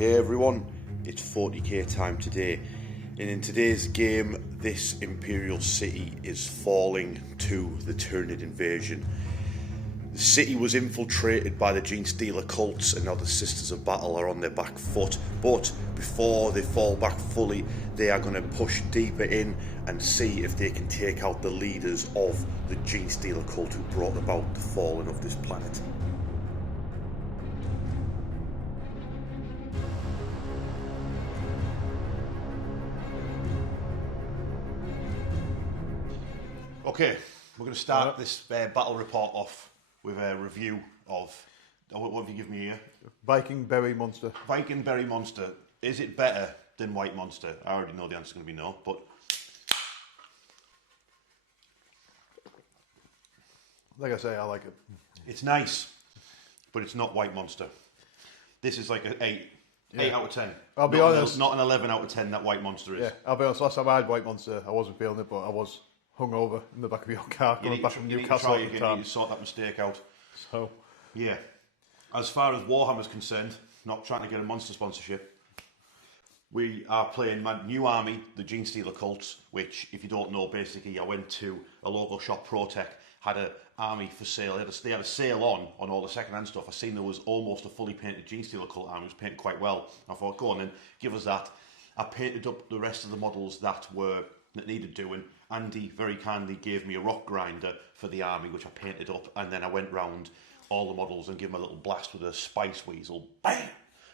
Hey everyone, it's 40k time today, and in today's game this Imperial city is falling to the Tyranid invasion. The city was infiltrated by the Genestealer Cults, and now the Sisters of Battle are on their back foot, but before they fall back fully they are going to push deeper in and see if they can take out the leaders of the Genestealer Cult who brought about the falling of this planet. Okay, we're going to start this battle report off with a review of, what have you given me here? Viking Berry Monster. Viking Berry Monster. Is it better than White Monster? I already know the answer is going to be no, but... Like I say, I like it. It's nice, but it's not White Monster. This is like an 8. Yeah. 8 out of 10. I'll be honest. Not an 11 out of 10 that White Monster is. Yeah, I'll be honest, last time I had White Monster, I wasn't feeling it, but I was hungover in the back of your car coming back from Newcastle. You need to sort that mistake out. So, yeah. As far as Warhammer is concerned, not trying to get a monster sponsorship, we are playing my new army, the Genestealer Cults, which, if you don't know, basically I went to a local shop, ProTech, had an army for sale. They had a sale on all the second-hand stuff. I seen there was almost a fully painted Genestealer Cult army. It was painted quite well. I thought, go on then, give us that. I painted up the rest of the models that needed doing. Andy very kindly gave me a rock grinder for the army, which I painted up, and then I went round all the models and gave them a little blast with a spice weasel, bam,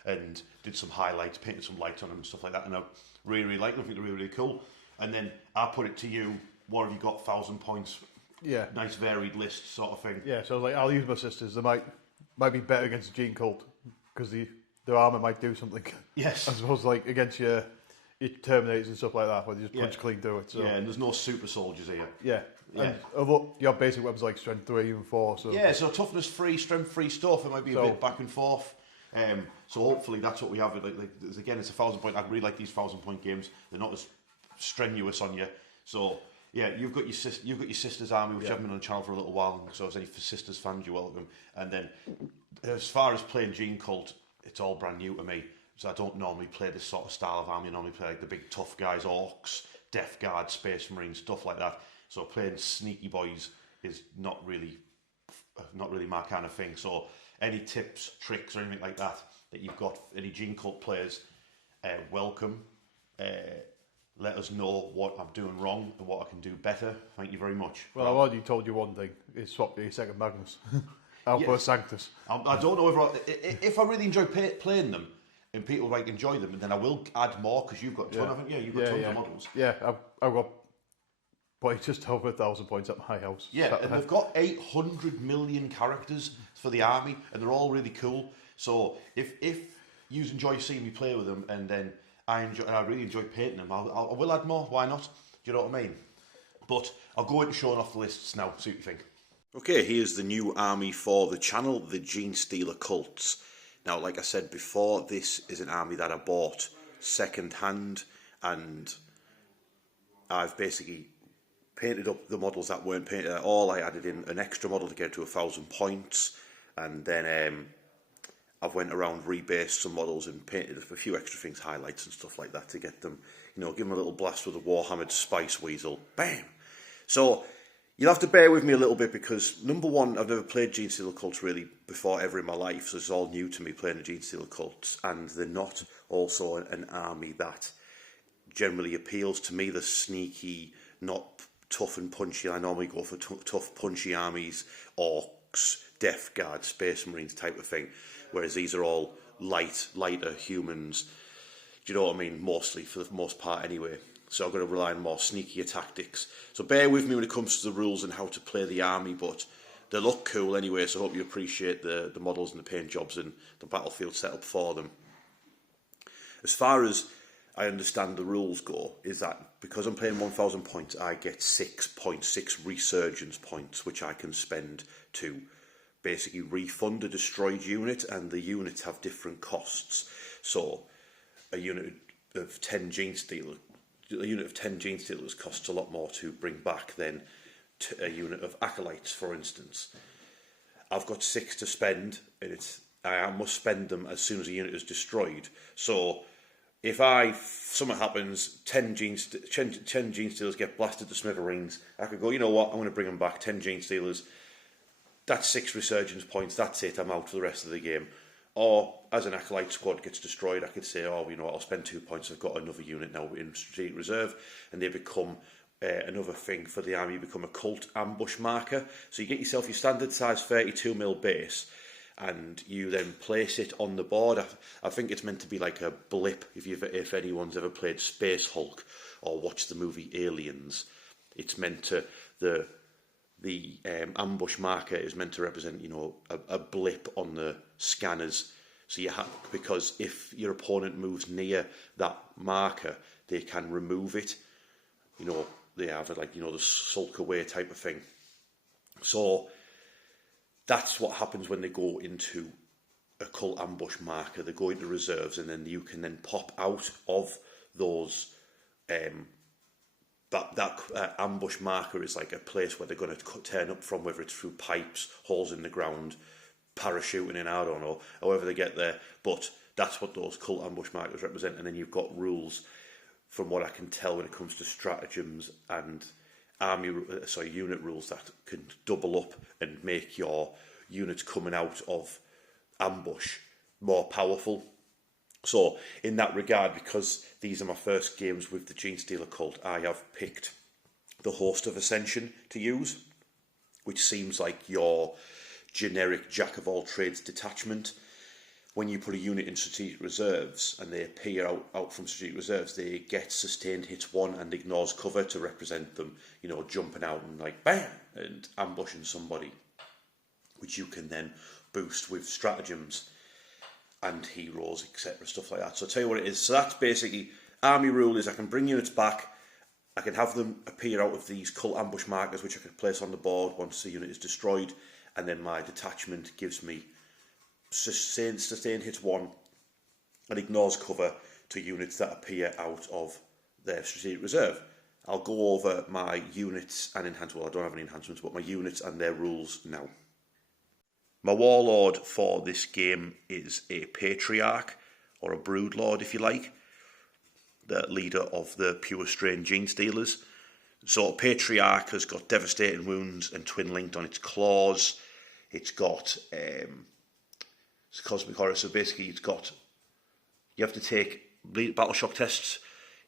and did some highlights, painted some lights on them and stuff like that, and I really like them. I think they're really cool. And then I put it to you, what have you got, 1,000 points? Yeah. Nice varied list sort of thing. Yeah, so I was like, I'll use my sisters. They might be better against the Gene Cult, because their armour might do something. Yes. I suppose, like, against your Terminators and stuff like that, where they just punch clean through it. So. Yeah, and there's no super soldiers here. Yeah. And although you have basic weapons like strength 3 and 4. So. Yeah, so toughness 3, strength 3 stuff. It might be a bit back and forth. So hopefully that's what we have. Again, it's a 1,000 point. I really like these 1,000 point games. They're not as strenuous on you. So yeah, you've got your sister's army, which haven't been on the channel for a little while. So if there's any sisters fans, you're welcome. And then as far as playing Gene Cult, it's all brand new to me. So I don't normally play this sort of style of army. I normally play like the big tough guys, orcs, Death Guard, Space Marines, stuff like that. So playing sneaky boys is not really my kind of thing. So any tips, tricks, or anything like that you've got, any Gene Cult players, welcome. Let us know what I'm doing wrong and what I can do better. Thank you very much. Well, I've already told you one thing. It's swap your second Magnus. Outpost Sanctus. I don't know if I really enjoy playing them, and people like enjoy them, and then I will add more, because you've got tons, haven't you? You've got tons of models. Yeah, I've got just over 1,000 points at my house. Yeah, and they've got 800 million characters for the army, and they're all really cool. So if you enjoy seeing me play with them, and then I really enjoy painting them, I will add more. Why not? Do you know what I mean? But I'll go into showing off the lists now. See what you think. Okay, here's the new army for the channel, the Genestealer Cults. Now, like I said before, this is an army that I bought second hand, and I've basically painted up the models that weren't painted at all. I added in an extra model to get to 1,000 points, and then I've went around, rebased some models and painted a few extra things, highlights and stuff like that, to get them, give them a little blast with a Warhammered Spice Weasel. Bam! So you'll have to bear with me a little bit, because number one, I've never played Genestealer Cults really before ever in my life, so it's all new to me playing the Genestealer Cults, and they're not also an army that generally appeals to me. They're sneaky, not tough and punchy. I normally go for tough, punchy armies, orcs, Death Guard, Space Marines type of thing, whereas these are all lighter humans. Do you know what I mean? Mostly, for the most part anyway. So I've got to rely on more sneakier tactics. So bear with me when it comes to the rules and how to play the army, but they look cool anyway, so I hope you appreciate the models and the paint jobs and the battlefield setup for them. As far as I understand the rules go, is that because I'm playing 1,000 points, I get 6 points, 6 resurgence points, which I can spend to basically refund a destroyed unit, and the units have different costs. So a unit of 10 Genestealers costs a lot more to bring back than a unit of Acolytes, for instance. I've got 6 to spend, and I must spend them as soon as a unit is destroyed. So if something happens, 10 Genestealers get blasted to smithereens, I could go, you know what, I'm going to bring them back, 10 Genestealers. That's 6 resurgence points, that's it, I'm out for the rest of the game. Or, as an Acolyte squad gets destroyed, I could say, oh, you know what, I'll spend 2 points, I've got another unit now in Strategic Reserve, and they become another thing for the army, you become a cult ambush marker. So you get yourself your standard size 32mm base, and you then place it on the board. I think it's meant to be like a blip, if anyone's ever played Space Hulk, or watched the movie Aliens. It's meant to, the ambush marker is meant to represent, you know, a blip on the scanners. So you have, because if your opponent moves near that marker, they can remove it. You know, they have it like, you know, the sulk away type of thing. So that's what happens when they go into a cult ambush marker. They go into reserves, and then you can then pop out of those. That ambush marker is like a place where they're going to turn up from, whether it's through pipes, holes in the ground, parachuting in, I don't know, however they get there. But that's what those cult ambush markers represent. And then you've got rules, from what I can tell, when it comes to stratagems and unit rules, that can double up and make your units coming out of ambush more powerful. So in that regard, because these are my first games with the Genestealer Cult, I have picked the Host of Ascension to use, which seems like your generic jack-of-all-trades detachment. When you put a unit in Strategic Reserves and they appear out from Strategic Reserves, they get sustained hits 1 and ignores cover to represent them, you know, jumping out and like bam, and ambushing somebody, which you can then boost with stratagems and heroes, etc., stuff like that. So I'll tell you what it is. So that's basically, army rule is I can bring units back, I can have them appear out of these cult ambush markers, which I can place on the board once the unit is destroyed, and then my detachment gives me sustained hits 1 and ignores cover to units that appear out of their Strategic Reserve. I'll go over my units and enhancements. Well, I don't have any enhancements, but my units and their rules now. My warlord for this game is a patriarch, or a broodlord if you like, the leader of the pure strain Genestealers. So a patriarch has got devastating wounds and twin linked on its claws. It's got it's cosmic horror, so basically it's got, you have to take battle shock tests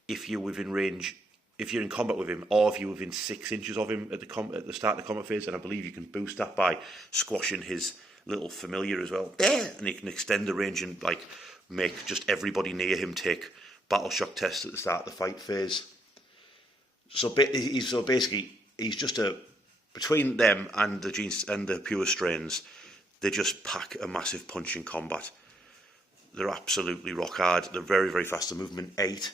if you're within range, if you're in combat with him, or if you're within 6 inches of him at the start of the combat phase, and I believe you can boost that by squashing his little familiar as well, and he can extend the range and like make just everybody near him take battle shock tests at the start of the fight phase. So basically he's just between them and the pure strains, they just pack a massive punch in combat. They're absolutely rock hard. They're very, very fast. They're movement 8.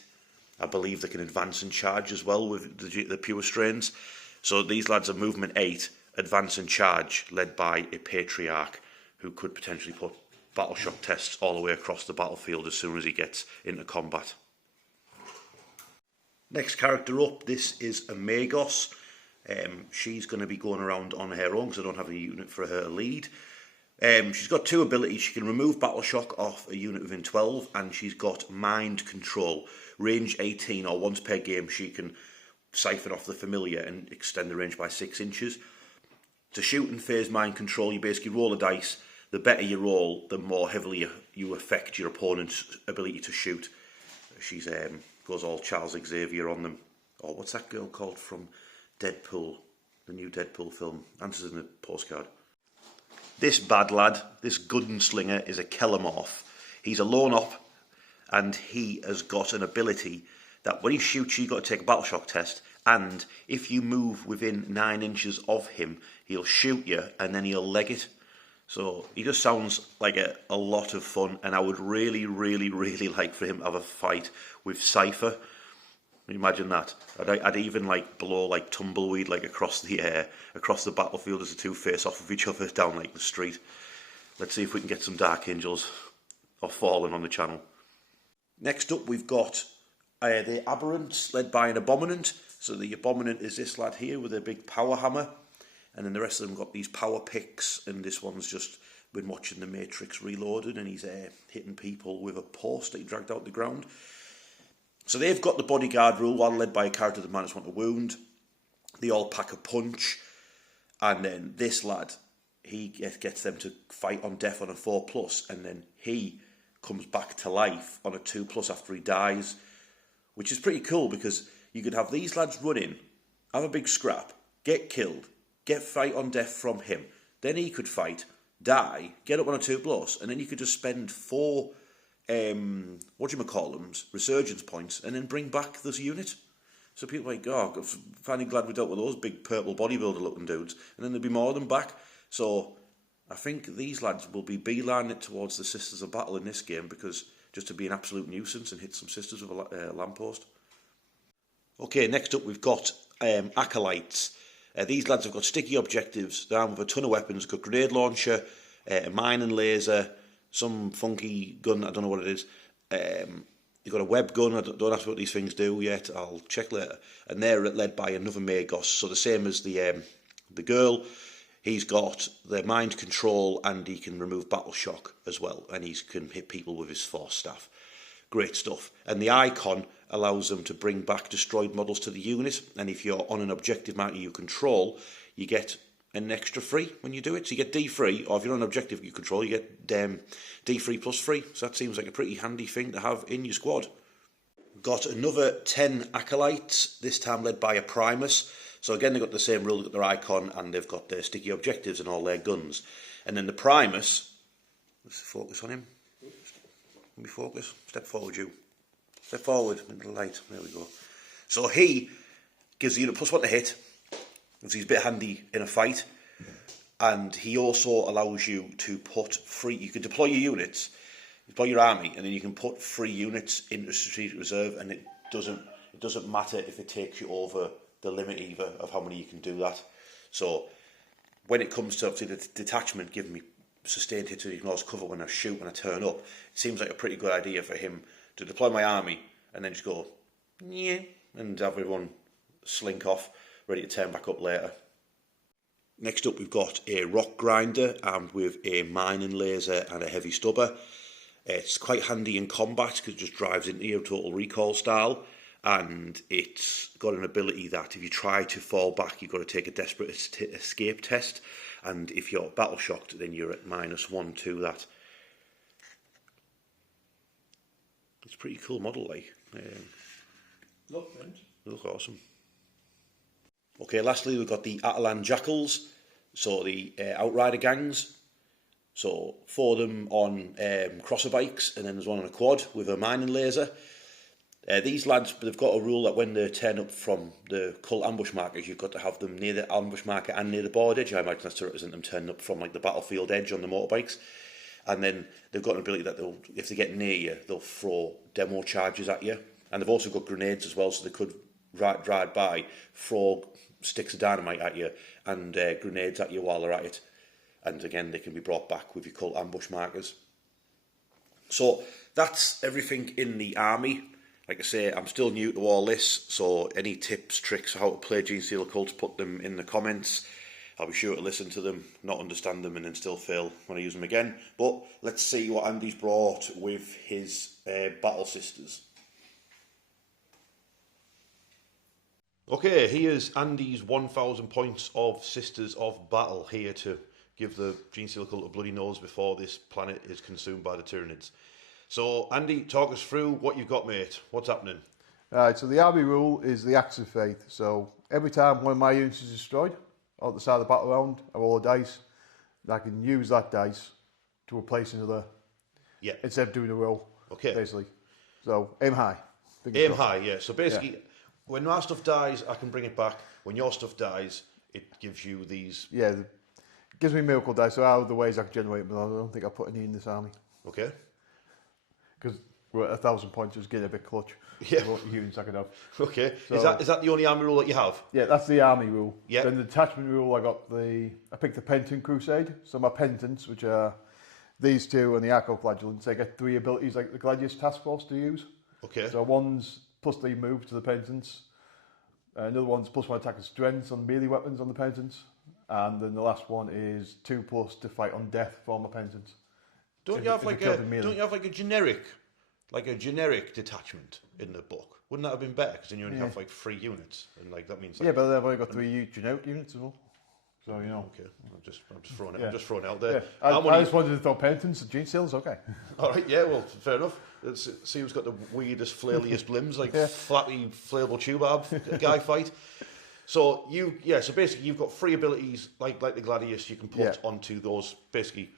I believe they can advance and charge as well with the pure strains. So these lads are movement 8, advance and charge, led by a patriarch who could potentially put battle shock tests all the way across the battlefield as soon as he gets into combat. Next character up, this is a Magos. She's going to be going around on her own because I don't have a unit for her to lead. She's got 2 abilities. She can remove battle shock off a unit within 12, and she's got mind control. Range 18, or once per game she can siphon off the familiar and extend the range by 6 inches. To shoot and phase mind control, you basically roll a dice. The better you roll, the more heavily you affect your opponent's ability to shoot. She's goes all Charles Xavier on them. Or what's that girl called from Deadpool, the new Deadpool film? Answers in the postcard. This bad lad, this Gunslinger, is a Kellamorph. He's a lone op, and he has got an ability that when he shoots you, you've got to take a battle shock test, and if you move within 9 inches of him, he'll shoot you, and then he'll leg it. So he just sounds like a lot of fun, and I would really, really, really like for him to have a fight with Cypher. Imagine that. I'd even like blow like tumbleweed like across the battlefield as the two face off of each other down like the street. Let's see if we can get some Dark Angels or Fallen on the channel. Next up we've got the Aberrants, led by an Abominant. So the Abominant is this lad here with a big power hammer, and then the rest of them got these power picks, and this one's just been watching The Matrix Reloaded, and he's hitting people with a post that he dragged out the ground. So they've got the bodyguard rule, one led by a character that -1 to wound. They all pack a punch, and then this lad, he gets them to fight on death on a 4+, and then he comes back to life on a 2+ after he dies, which is pretty cool because you could have these lads run in, have a big scrap, get killed, get fight on death from him, then he could fight, die, get up on a 2+, and then you could just spend 4 resurgence points, and then bring back this unit. So people are like, oh, I'm finally glad we dealt with those big purple bodybuilder looking dudes, and then there'll be more of them back. So I think these lads will be beelining it towards the Sisters of Battle in this game, because just to be an absolute nuisance and hit some sisters with a lamppost. Okay, next up we've got Acolytes. These lads have got sticky objectives, they're armed with a ton of weapons, got grenade launcher, a mining laser, some funky gun, I don't know what it is. You've got a web gun, I don't ask what these things do yet, I'll check later. And they're led by another Magos, so the same as the girl. He's got the mind control, and he can remove battle shock as well, and he can hit people with his force staff. Great stuff. And the icon allows them to bring back destroyed models to the unit, and if you're on an objective marker you control, you get an extra free when you do it. So you get D free, or if you're on an objective you control, you get D free plus free. So that seems like a pretty handy thing to have in your squad. Got another 10 Acolytes, this time led by a Primus. So again, they've got the same rule, they've got their icon, and they've got their sticky objectives and all their guns. And then the Primus, let's focus on him. Let me focus. Step forward, you. Step forward into the light. There we go. So he gives the unit +1 to hit, because he's a bit handy in a fight. And he also allows you to put free, you can deploy your units, deploy your army, and then you can put free units into strategic reserve, and it doesn't matter if it takes you over the limit either of how many you can do that. So when it comes to obviously the detachment giving me sustained hits and ignores cover when I shoot, when I turn up, it seems like a pretty good idea for him to deploy my army and then just go, yeah, and have everyone slink off, ready to turn back up later. Next up we've got a rock grinder armed with a mining laser and a heavy stubber. It's quite handy in combat because it just drives into your total recall style, and it's got an ability that if you try to fall back you've got to take a desperate escape test, and if you're battle shocked then you're at -1 to that. It's a pretty cool model, like. Look awesome. Okay, lastly we've got the Atalan Jackals, so the Outrider gangs. So 4 of them on crosser bikes, and then there's one on a quad with a mining laser. These lads, they've got a rule that when they turn up from the cult ambush markers, you've got to have them near the ambush marker and near the board edge. I imagine that's to represent them turning up from like the battlefield edge on the motorbikes. And then they've got an ability that they'll, if they get near you, they'll throw demo charges at you. And they've also got grenades as well, so they could ride by, throw sticks of dynamite at you and grenades at you while they're at it. And again, they can be brought back with your cult ambush markers. So that's everything in the army. Like I say, I'm still new to all this, so any tips, tricks, how to play Genestealer Cults, put them in the comments. I'll be sure to listen to them, not understand them, and then still fail when I use them again. But let's see what Andy's brought with his Battle Sisters. Okay, here's Andy's 1,000 points of Sisters of Battle, here to give the Genestealer Cult a bloody nose before this planet is consumed by the tyranids. So, Andy, talk us through what you've got, mate. What's happening? Alright, so the army rule is the Axe of Faith. So, every time one of my units is destroyed, out the side of the battle round, I roll a dice, and I can use that dice to replace another, instead of doing a roll, basically. So, aim high. Aim high, yeah. So, basically, when my stuff dies, I can bring it back. When your stuff dies, it gives you these... Yeah, it gives me miracle dice, so out of the ways I can generate them, I don't think I'll put any in this army. Okay. Because we're at 1,000 points, it's getting a bit clutch. Yeah. What units I can have. Okay. So, is that the only army rule that you have? Yeah, that's the army rule. Yeah. Then the detachment rule, I picked the Penitent Crusade. So my Penitents, which are these two and the Arco-Flagellants, they get 3 abilities like the Gladius Task Force to use. Okay. So one's +3 move to the Penitents. Another one's +1 attack and strength on melee weapons on the Penitents. And then the last one is 2+ to fight on death for my penitence. Don't you have like a generic detachment in the book? Wouldn't that have been better? Because then you only have like 3 units, and like that means. Like, yeah, but they've only got 3 generic units as well. So you know. Okay, I'm just throwing it. Yeah. I'm just throwing it out there. Yeah. I just wanted to throw penitence and Genestealers. Okay. All right. Yeah. Well, fair enough. Let's see who's got the weirdest, flailiest limbs, like flappy, flammable tubab guy fight. So so basically you've got 3 abilities like the Gladius you can put onto those, basically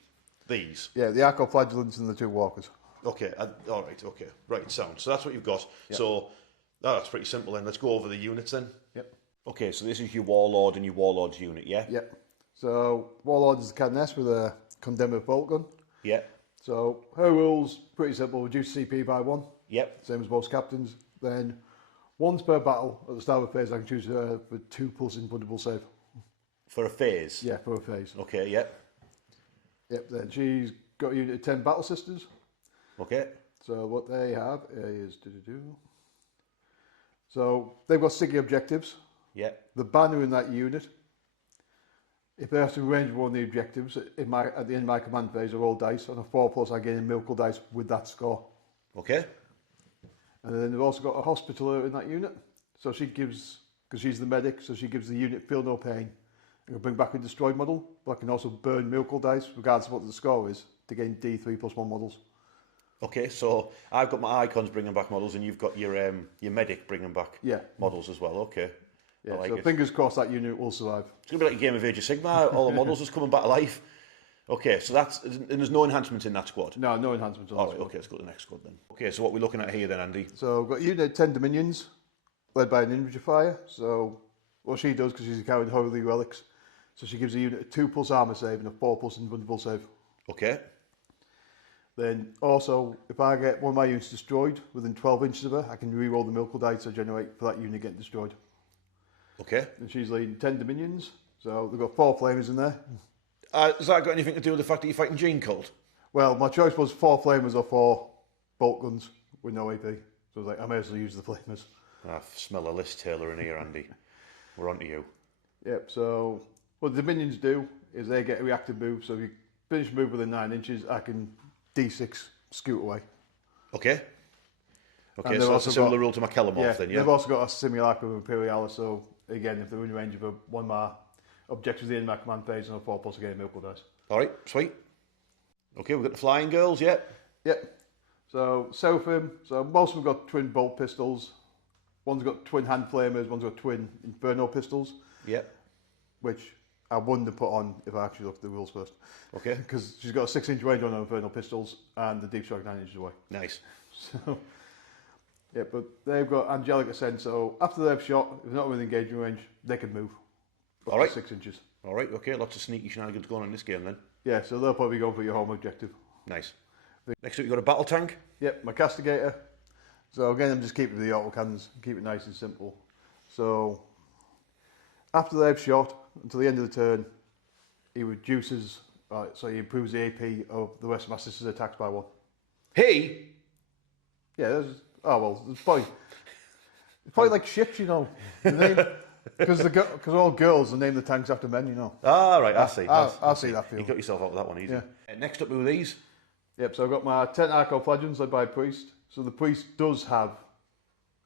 these. Yeah, the Arcoflagellants and the 2 walkers. Okay, all right, okay. Right, sound. So that's what you've got. Yep. So that's pretty simple then. Let's go over the units then. Yep. Okay, so this is your Warlord and your Warlord's unit, yeah? Yep. So Warlord is a Canoness with a Condemner bolt gun. Yep. So her rules, pretty simple. Reduce CP by 1. Yep. Same as most captains. Then once per battle, at the start of a phase, I can choose her for 2+ invulnerable save. For a phase? Yeah, for a phase. Okay, yep. Yep, then she's got a unit of 10 Battle Sisters. Okay. So what they have is... So they've got sticky objectives. Yeah. The banner in that unit, if they have to range one of the objectives, at the end of my command phase, I roll dice. On a 4+, I gain a miracle dice with that score. Okay. And then they've also got a Hospitaller in that unit. So she gives, because she's the medic, so she gives the unit feel no pain. I can bring back a destroyed model, but I can also burn miracle dice, regardless of what the score is, to gain D3+1 models. Okay, so I've got my icons bringing back models, and you've got your medic bringing back models as well. Okay. Yeah, like so fingers crossed that unit will survive. It's going to be like a game of Age of Sigmar, all the models just coming back to life. Okay, so and there's no enhancements in that squad? No enhancements on that squad. Okay, let's go to the next squad then. Okay, so what we're looking at here then, Andy? So we've got a unit of 10 Dominions, led by an infantry fire. So what she does, because she's carrying holy relics, so she gives a unit a 2+ armor save and a 4+ invulnerable save. Okay. Then also, if I get one of my units destroyed within 12 inches of her, I can re-roll the miracle dice I generate for that unit getting destroyed. Okay. And she's leading 10 Dominions, so they've got 4 flamers in there. Has that got anything to do with the fact that you're fighting Gene Cult? Well, my choice was 4 flamers or 4 bolt guns with no AP. So I was like, I may as well use the flamers. I smell a list tailor in here, Andy. We're on to you. Yep, so what the Dominions do is they get a reactive move, so if you finish move within 9 inches, I can D6 scoot away. Okay. Okay, so that's a similar rule to my Kelemorph then, yeah? They've also got a Simulacrum of Imperialis, so again, if they're in range of one of my objectives at the end of my command phase, and a 4+ again, miracle dice. Alright, sweet. Okay, we've got the Flying Girls, yeah? Yep. So, Seraphim, so most of them got twin bolt pistols. One's got twin hand flamers, one's got twin inferno pistols. Yep. Which I wouldn't have put on if I actually looked at the rules first. Okay. Because she's got a 6-inch range on her infernal pistols, and the deep strike 9 inches away. Nice. So, yeah, but they've got Angelic Ascent, so after they've shot, if they're not within engaging range, they can move. All right. 6 inches. All right, okay, lots of sneaky shenanigans going on in this game then. Yeah, so they'll probably go for your home objective. Nice. Next up, you've got a battle tank. Yep, my Castigator. So again, I'm just keeping the autocannons, keep it nice and simple. So after they've shot, until the end of the turn, he reduces, so he improves the AP of the rest of my sister's attacks by 1. He? Yeah, it's probably like ships, you know. Because all girls, they name the tanks after men, you know. Ah, right, I see. I see that feel. You got yourself out with that one easy. Yeah. Next up, who are these? Yep, so I've got my 10 Arcoflagellants led by a priest. So the priest does have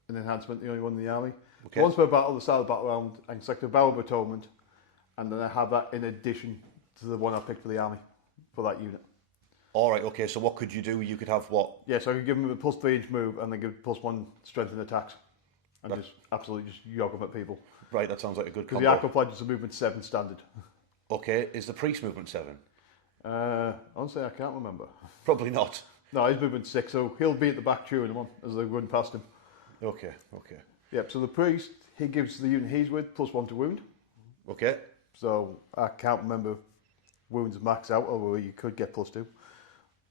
an enhancement, the only one in the army. Okay. Once per battle, the start of the battle round, I can select a Vow of Atonement, and then I have that in addition to the one I picked for the army, for that unit. All right, okay, so what could you do? You could have what? Yeah, so I could give them a +3-inch move, and then give +1 strength in attacks. And just absolutely just yog them at people. Right, that sounds like a good combo. Because the Arcoflagellants are movement 7 standard. Okay, is the priest movement 7? Honestly, I can't remember. Probably not. No, he's movement 6, so he'll be at the back cheering them on as they run past him. Okay. Yep, so the priest, he gives the unit he's with +1 to wound. Okay. So I can't remember wounds max out, or you could get +2.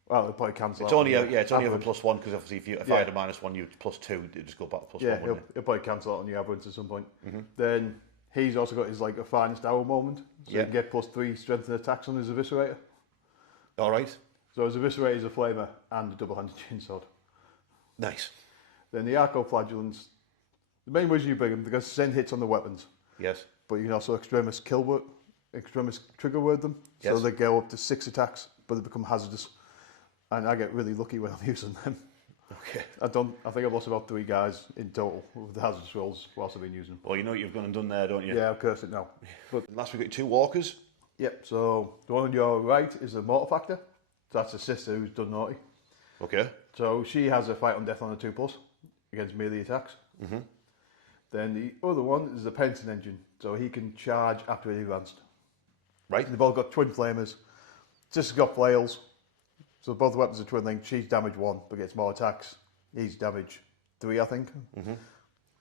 Well, it'll probably cancel out. It's only over +1, because obviously if I had a -1, you'd +2, it'd just go back to +1, he'll probably cancel out on your aberrants at some point. Mm-hmm. Then he's also got his a finest hour moment, so you can get +3 strength and attacks on his Eviscerator. All right. So his Eviscerator is a flamer and a double-handed chainsword. Nice. Then the Arcoflagellants, the main reason you bring them, because send hits on the weapons. Yes. But you can also Extremis kill extremist trigger word them. So Yes. they go up to 6 attacks, but they become hazardous. And I get really lucky when I'm using them. Okay. I think I've lost about 3 guys in total with the hazardous rolls whilst I've been using them. Well, you know what you've gone and done there, don't you? Yeah, I've cursed it now. But Last we've got 2 walkers. yep, so the one on your right is a mortar factor. So that's a sister who's done naughty. Okay. So she has a fight on death on a 2+ against melee attacks. Mm-hmm. Then the other one is a Penson engine. So he can charge after he's advanced. Right. They've all got twin flamers. Sister's got flails. So both weapons are twin linked. She's damage 1 but gets more attacks. He's damage 3, I think. Mm-hmm.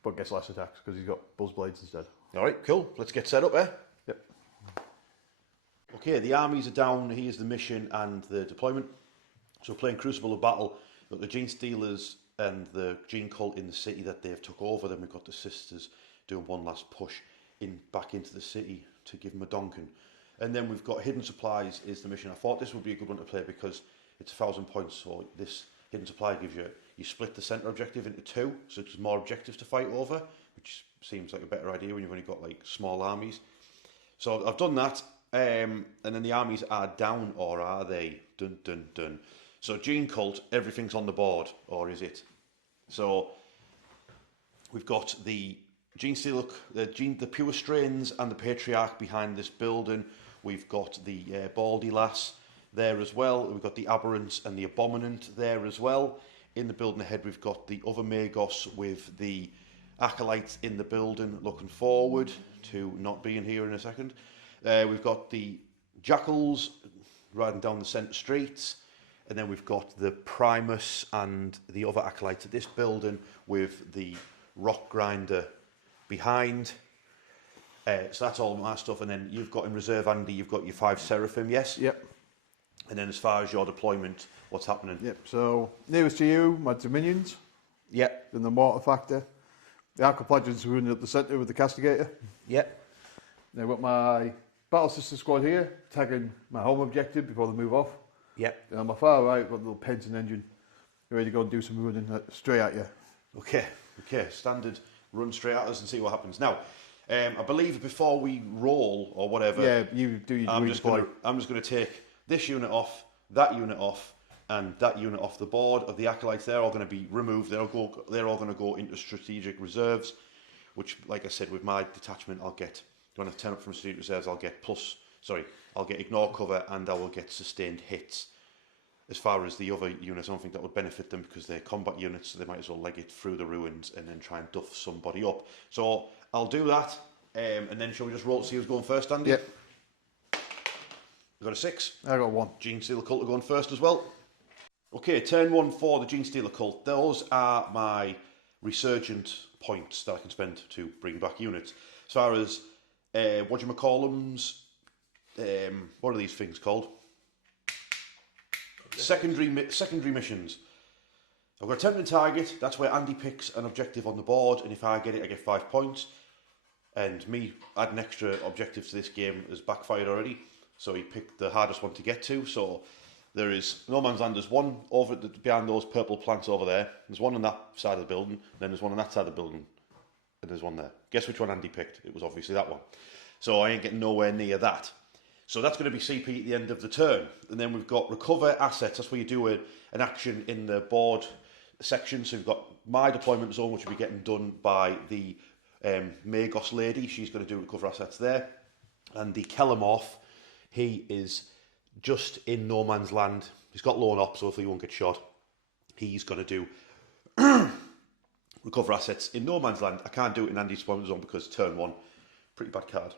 But gets less attacks because he's got buzz blades instead. All right, cool. Let's get set up, eh? Yep. Okay, the armies are down. Here's the mission and the deployment. So we're playing Crucible of Battle. We've got the Genestealers and the Gene Cult in the city that they've took over. Then we've got the Sisters doing one last push back into the city to give them a donkin. And then we've got Hidden Supplies is the mission. I thought this would be a good one to play because it's 1,000 points. So this Hidden Supply gives you split the centre objective into 2, so there's more objectives to fight over, which seems like a better idea when you've only got like small armies. So I've done that, and then the armies are down, or are they? Dun dun dun. So Gene Cult, everything's on the board, or is it? So we've got the Genestealer, the Pure Strains and the Patriarch behind this building. We've got the Baldy Lass there as well. We've got the Aberrant and the Abominant there as well. In the building ahead, we've got the other Magos with the Acolytes in the building, looking forward to not being here in a second. We've got the Jackals riding down the centre streets. And then we've got the Primus and the other Acolytes at this building with the Rock Grinder behind. So that's all my stuff. And then you've got in reserve, Andy, you've got your 5 Seraphim, yes? Yep. And then as far as your deployment, what's happening? Yep, so nearest to you, my Dominions. Yep. Then the Mortar Factor. The Archoplagians running up the centre with the Castigator. Yep. Then I've got my Battle Sister Squad here, tagging my home objective before they move off. Yep. And on my far right, I've got the little Penson engine. Ready to go and do some running straight at you. Okay. Standard, run straight at us and see what happens. Now, I believe before we roll or whatever, Yeah, you do your I'm just going to take this unit off, that unit off, and that unit off the board of the Acolytes. They're all going to be removed. They're all going to go into strategic reserves, which, like I said, with my detachment, I'll get, when I turn up from strategic reserves, I'll get ignore cover and I will get sustained hits. As far as the other units, I don't think that would benefit them because they're combat units, so they might as well leg it through the ruins and then try and duff somebody up. So I'll do that, and then shall we just roll to see who's going first, Andy? Yep. We've got a 6. I got 1. Genestealer Cult are going first as well. Okay, turn 1 for the Genestealer Cult. Those are my resurgent points that I can spend to bring back units. As far as, what do you call them? What are these things called? Secondary missions. I've got a tempting target. That's where Andy picks an objective on the board, and if I get it, I get 5 points. And me adding extra objectives to this game has backfired already. So he picked the hardest one to get to. So there is No Man's Land. There's one over behind those purple plants over there. There's one on that side of the building. Then there's one on that side of the building. And there's one there. Guess which one Andy picked? It was obviously that one. So I ain't getting nowhere near that. So that's going to be CP at the end of the turn. And then we've got recover assets. That's where you do an action in the board section. So we've got my deployment zone, which will be getting done by the Magos lady. She's going to do recover assets there. And the Kellamorph, he is just in No Man's Land. He's got lone op, so hopefully he won't get shot. He's going to do recover assets in No Man's Land. I can't do it in Andy's deployment zone because turn 1, pretty bad card.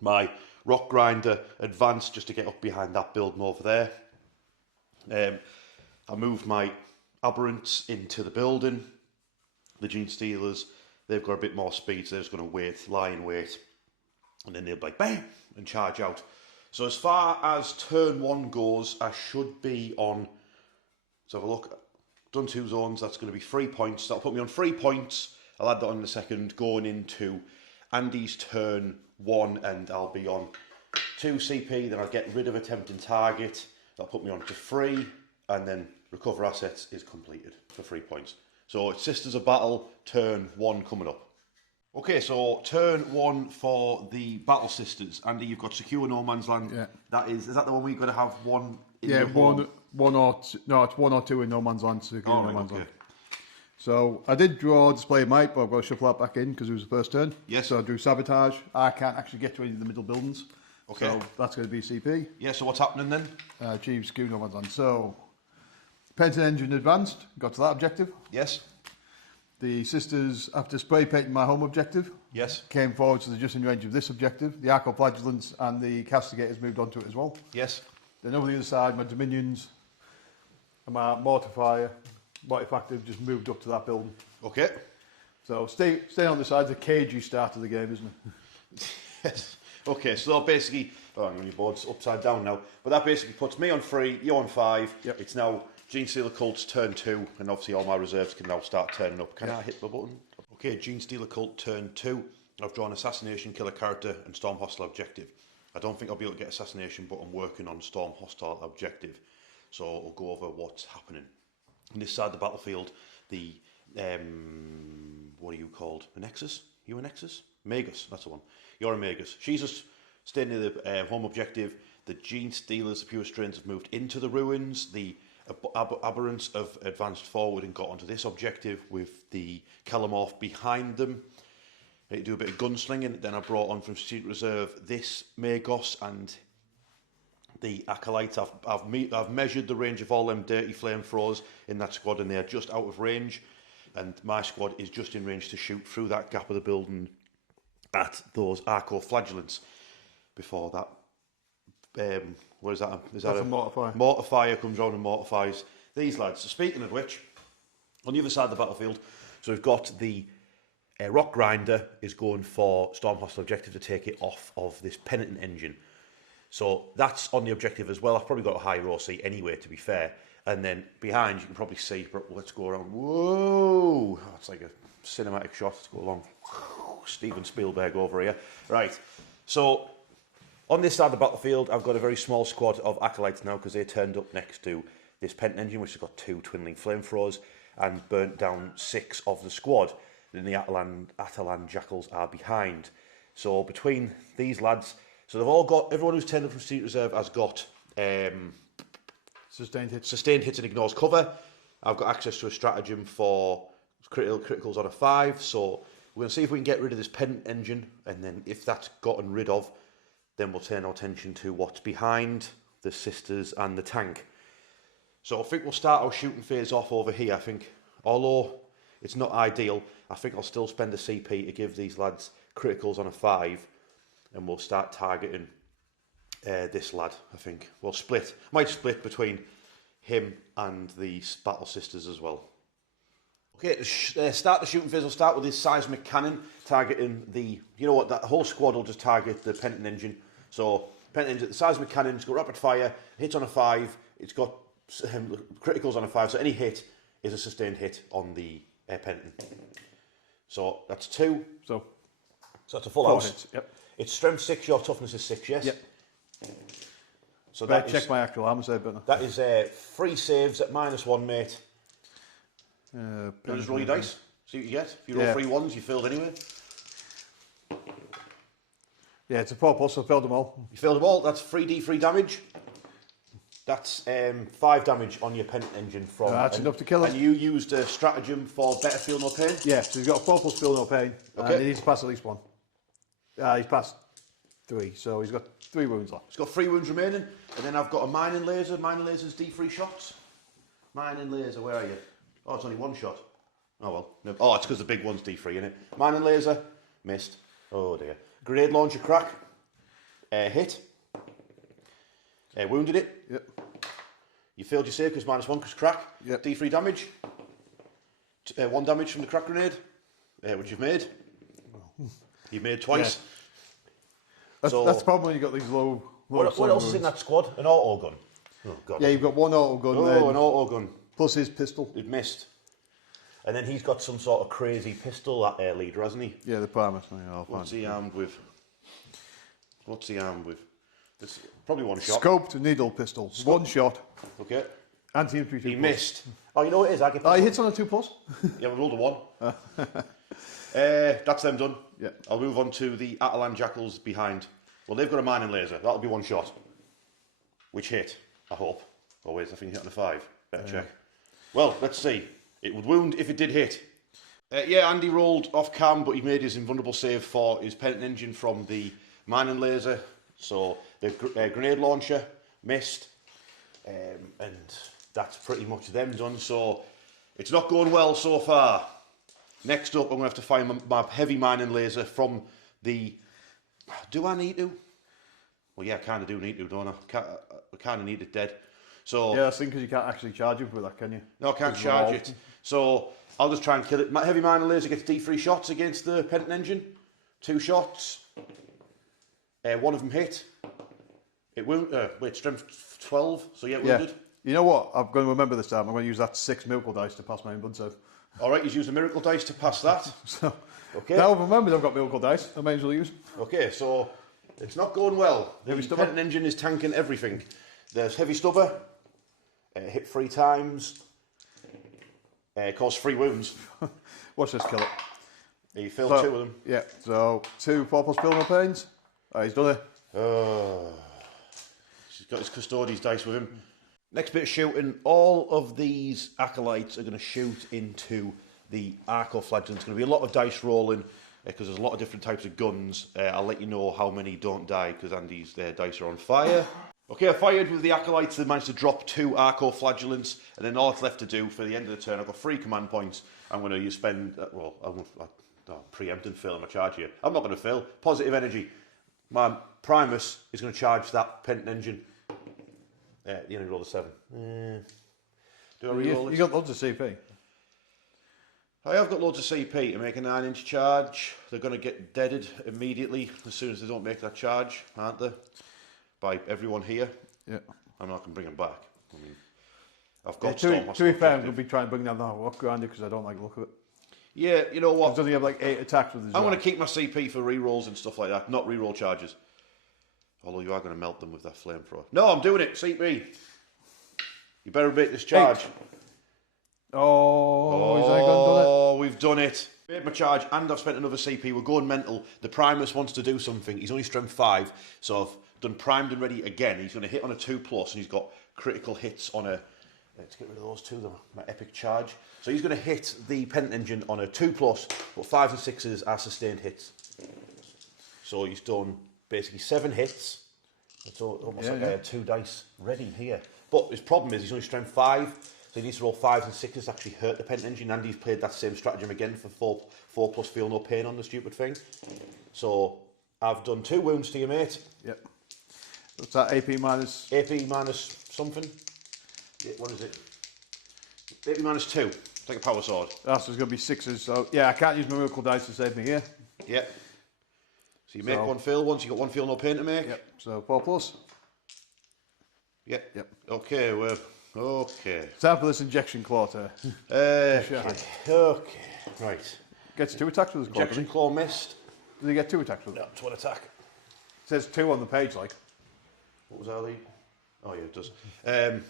My Rock Grinder advance just to get up behind that building over there. I moved my Aberrants into the building. The Genestealers, they've got a bit more speed, so they're just going to lie in wait. And then they'll be like, bam, and charge out. So as far as turn 1 goes, I should be on, let's have a look, done 2 zones, that's going to be 3 points. That'll put me on 3 points. I'll add that on in a second, going into Andy's turn 1, and I'll be on 2 CP, then I'll get rid of a tempting target. That'll put me on to 3, and then recover assets is completed for 3 points. So it's Sisters of Battle, turn 1 coming up. Okay, so turn 1 for the Battle Sisters. Andy, you've got Secure No Man's Land. Yeah. Is that the one where you've got to have one in Yeah, your home? it's 1 or 2 in No Man's Land, Secure No Right, Man's okay. Land. So I did draw Display Might, but I've got to shuffle that back in because it was the first turn. Yes. So I drew Sabotage. I can't actually get to any of the middle buildings. Okay. So that's going to be CP. Yeah, so what's happening then? Achieve Secure No Man's Land. So Penitent Engine advanced, got to that objective. Yes. The Sisters, after spray painting my home objective, Yes. came forward so they're just in range of this objective. The Arcoflagellants and the Castigators moved onto it as well. Yes. Then over the other side, my Dominions and my Mortifier, Mortifactive just moved up to that building. Okay. So stay on the side, the cagey start of the game, isn't it? Yes. Okay, so that basically, your board's upside down now, but that basically puts me on 3, you on 5. Yep. It's now Genestealer Cult's turn 2, and obviously all my reserves can now start turning up. Can I hit the button? Okay, Genestealer Cult turn 2. I've drawn Assassination, Killer Character, and Storm Hostile Objective. I don't think I'll be able to get Assassination, but I'm working on Storm Hostile Objective. So I'll go over what's happening. On this side of the battlefield, the, what are you called? A Nexus? You a Nexus? Magus, that's the one. You're a Magus. She's just staying near the home objective. The Genestealers, the pure strains, have moved into the ruins. The Aberrants have advanced forward and got onto this objective with the Calamorph behind them. They do a bit of gunslinging. Then I brought on from Strategic Reserve this Magos and the Acolytes. I've measured the range of all them dirty flamethrowers in that squad, and they're just out of range. And my squad is just in range to shoot through that gap of the building at those Arcoflagellants. Before that, what is that? Is that a Mortifier? Mortifier comes round and mortifies these lads. So speaking of which, on the other side of the battlefield, so we've got the Rock Grinder is going for Storm Hostile Objective to take it off of this Penitent Engine. So that's on the objective as well. I've probably got a higher OC anyway, to be fair. And then behind, you can probably see, but let's go around. Whoa! Oh, it's like a cinematic shot. Let's go along. Steven Spielberg over here. Right. So on this side of the battlefield, I've got a very small squad of Acolytes now because they turned up next to this Penitent Engine, which has got 2 twinling flamethrowers, and burnt down 6 of the squad. Then the Atalan Jackals are behind. So between these lads, so they've all got, everyone who's turned up from Strategic Reserve has got Sustained hits and ignores cover. I've got access to a stratagem for criticals on a 5, so we're going to see if we can get rid of this Penitent Engine, and then if that's gotten rid of, then we'll turn our attention to what's behind the Sisters and the tank. So I think we'll start our shooting phase off over here. I think, although it's not ideal, I think I'll still spend a CP to give these lads criticals on a 5, and we'll start targeting this lad. I think we'll might split between him and the Battle Sisters as well. Okay, to start the shooting phase, we'll start with this seismic cannon targeting the, you know what, that whole squad will just target the Penitent Engine. So Penitent Engine, the seismic cannon, it's got rapid fire, hits on a 5, it's got criticals on a 5, so any hit is a sustained hit on the Penitent. So that's 2. So that's a full 4 house. hits. Yep. It's strength 6, your toughness is 6, yes? Yep. So Right, check my actual armor save button. that is 3 saves at -1, mate. Just roll your dice, see what you get. If you roll 3 1s, you failed anyway. Yeah, it's a 4+, so I failed them all. You failed them all, that's 3d3 damage. That's 5 damage on your Penitent Engine from... That's enough to kill it. And you used a stratagem for better feel no pain? Yeah, so he's got a 4+ feel no pain. Okay. And he needs to pass at least 1. He's passed 3, so he's got 3 wounds left. It's got 3 wounds remaining, and then I've got a mining laser. Mining laser's D3 shots. Mining laser, where are you? Oh, it's only 1 shot. Oh well. No. Oh, it's because the big one's D3, isn't it? Mining laser, missed. Oh dear. Grenade launcher crack. Hit. Wounded it. Yep. You failed your save because -1 because crack. Yep. D3 damage. 1 damage from the crack grenade. Which you've made. You've made twice. Yeah. So that's the problem when you've got these low what else wounds. is in that squad? An auto gun. Oh god. Yeah, you've got 1 auto gun Oh, an auto gun. plus his pistol. It missed. And then he's got some sort of crazy pistol, that air leader, hasn't he? Yeah, the primus. What's he armed with? What's he armed with? This, probably 1 shot. Scoped needle pistol. 1 shot. Okay. Anti-infantry 2+. He missed. Oh, you know what it is? I get He hits on a 2+. Yeah, we rolled a 1. That's them done. Yeah. I'll move on to the Atalan Jackals behind. Well, they've got a mining laser. That'll be one shot. Which hit, I hope. Oh, wait, I think it hit on a 5. Better check. Well, let's see. It would wound if it did hit. Yeah, Andy rolled off cam, but he made his invulnerable save for his penitent engine from the mining laser. So the grenade launcher missed. And that's pretty much them done. So it's not going well so far. Next up, I'm going to have to find my heavy mining laser from the... Do I need to? Well, yeah, I kind of do need to, don't I? I kind of need it dead. So Yeah, I think because you can't actually charge him with that, can you? no, I can't charge it. So I'll just try and kill it. My heavy mining laser gets D3 shots against the penitent engine. 2 shots. One of them hit. It wounded. Wait, strength 12. So yeah, it wounded. You know what? I'm going to remember this time. I'm going to use that 6 miracle dice to pass my blood save. All right, he's used a miracle dice to pass that. So Okay. now I've remembered I've got miracle dice. I may as well use them. Okay, so it's not going well. The penitent engine is tanking everything. There's heavy stubber. Hit 3 times. Caused 3 wounds. Watch this kill it. He failed 2 of them. Yeah, so 2 4+ feel pains. He's done it. He's got his custodian's dice with him. Next bit of shooting. All of these acolytes are going to shoot into the arco-flagellants. It's going to be a lot of dice rolling because there's a lot of different types of guns. I'll let you know how many don't die because Andy's dice are on fire. Okay, I fired with the acolytes. They managed to drop 2 arco-flagellants, and then all that's left to do for the end of the turn, I've got 3 command points. I'm going to spend, I'm preempting fail my charge here. I'm not going to fail. Positive energy. My Primus is going to charge that penitent engine. You only roll a 7. Do I re-roll You got loads of CP. I have got loads of CP to make a 9-inch charge. They're going to get deaded immediately as soon as they don't make that charge, aren't they? By everyone here. Yeah. I'm not going to bring them back. I mean, I've got to be fair, I'm going to be trying to bring down the walk around because I don't like the look of it. Yeah, you know what? Doesn't he have like 8 attacks with his I want to keep my CP for re-rolls and stuff like that, not re-roll charges. Although you are going to melt them with that flamethrower. No, I'm doing it. CP. You better make this charge. 8. He's only done it. Oh, we've done it. Made my charge and I've spent another CP. We're going mental. The Primus wants to do something. He's only strength 5, so I've done primed and ready again. He's going to hit on a 2+, and he's got critical hits on a... Let's get rid of those 2, though. My epic charge. So he's going to hit the penitent engine on a 2+, but 5s and 6s are sustained hits. So he's done basically 7 hits. It's almost like I had 2 dice ready here. But his problem is he's only strength 5, so he needs to roll 5s and 6s to actually hurt the penitent engine. And he's played that same stratagem again for 4+ feel no pain on the stupid thing. So I've done 2 wounds to you, mate. Yep. What's that? AP minus? AP minus something. What is it? AP minus 2. It's like a power sword. That's going to be 6s. So yeah, I can't use my miracle dice to save me here. Yeah. So you make 1 fail once. You got 1 feel no pain to make. Yep. So 4+. Yep. Okay. Well. Okay. Time for this injection claw to. Okay. Right. Gets 2 attacks with his claw. Injection claw missed. Does he get 2 attacks with it? No, it's 1 attack. It says 2 on the page, like. What was Ali? Oh yeah, it does. The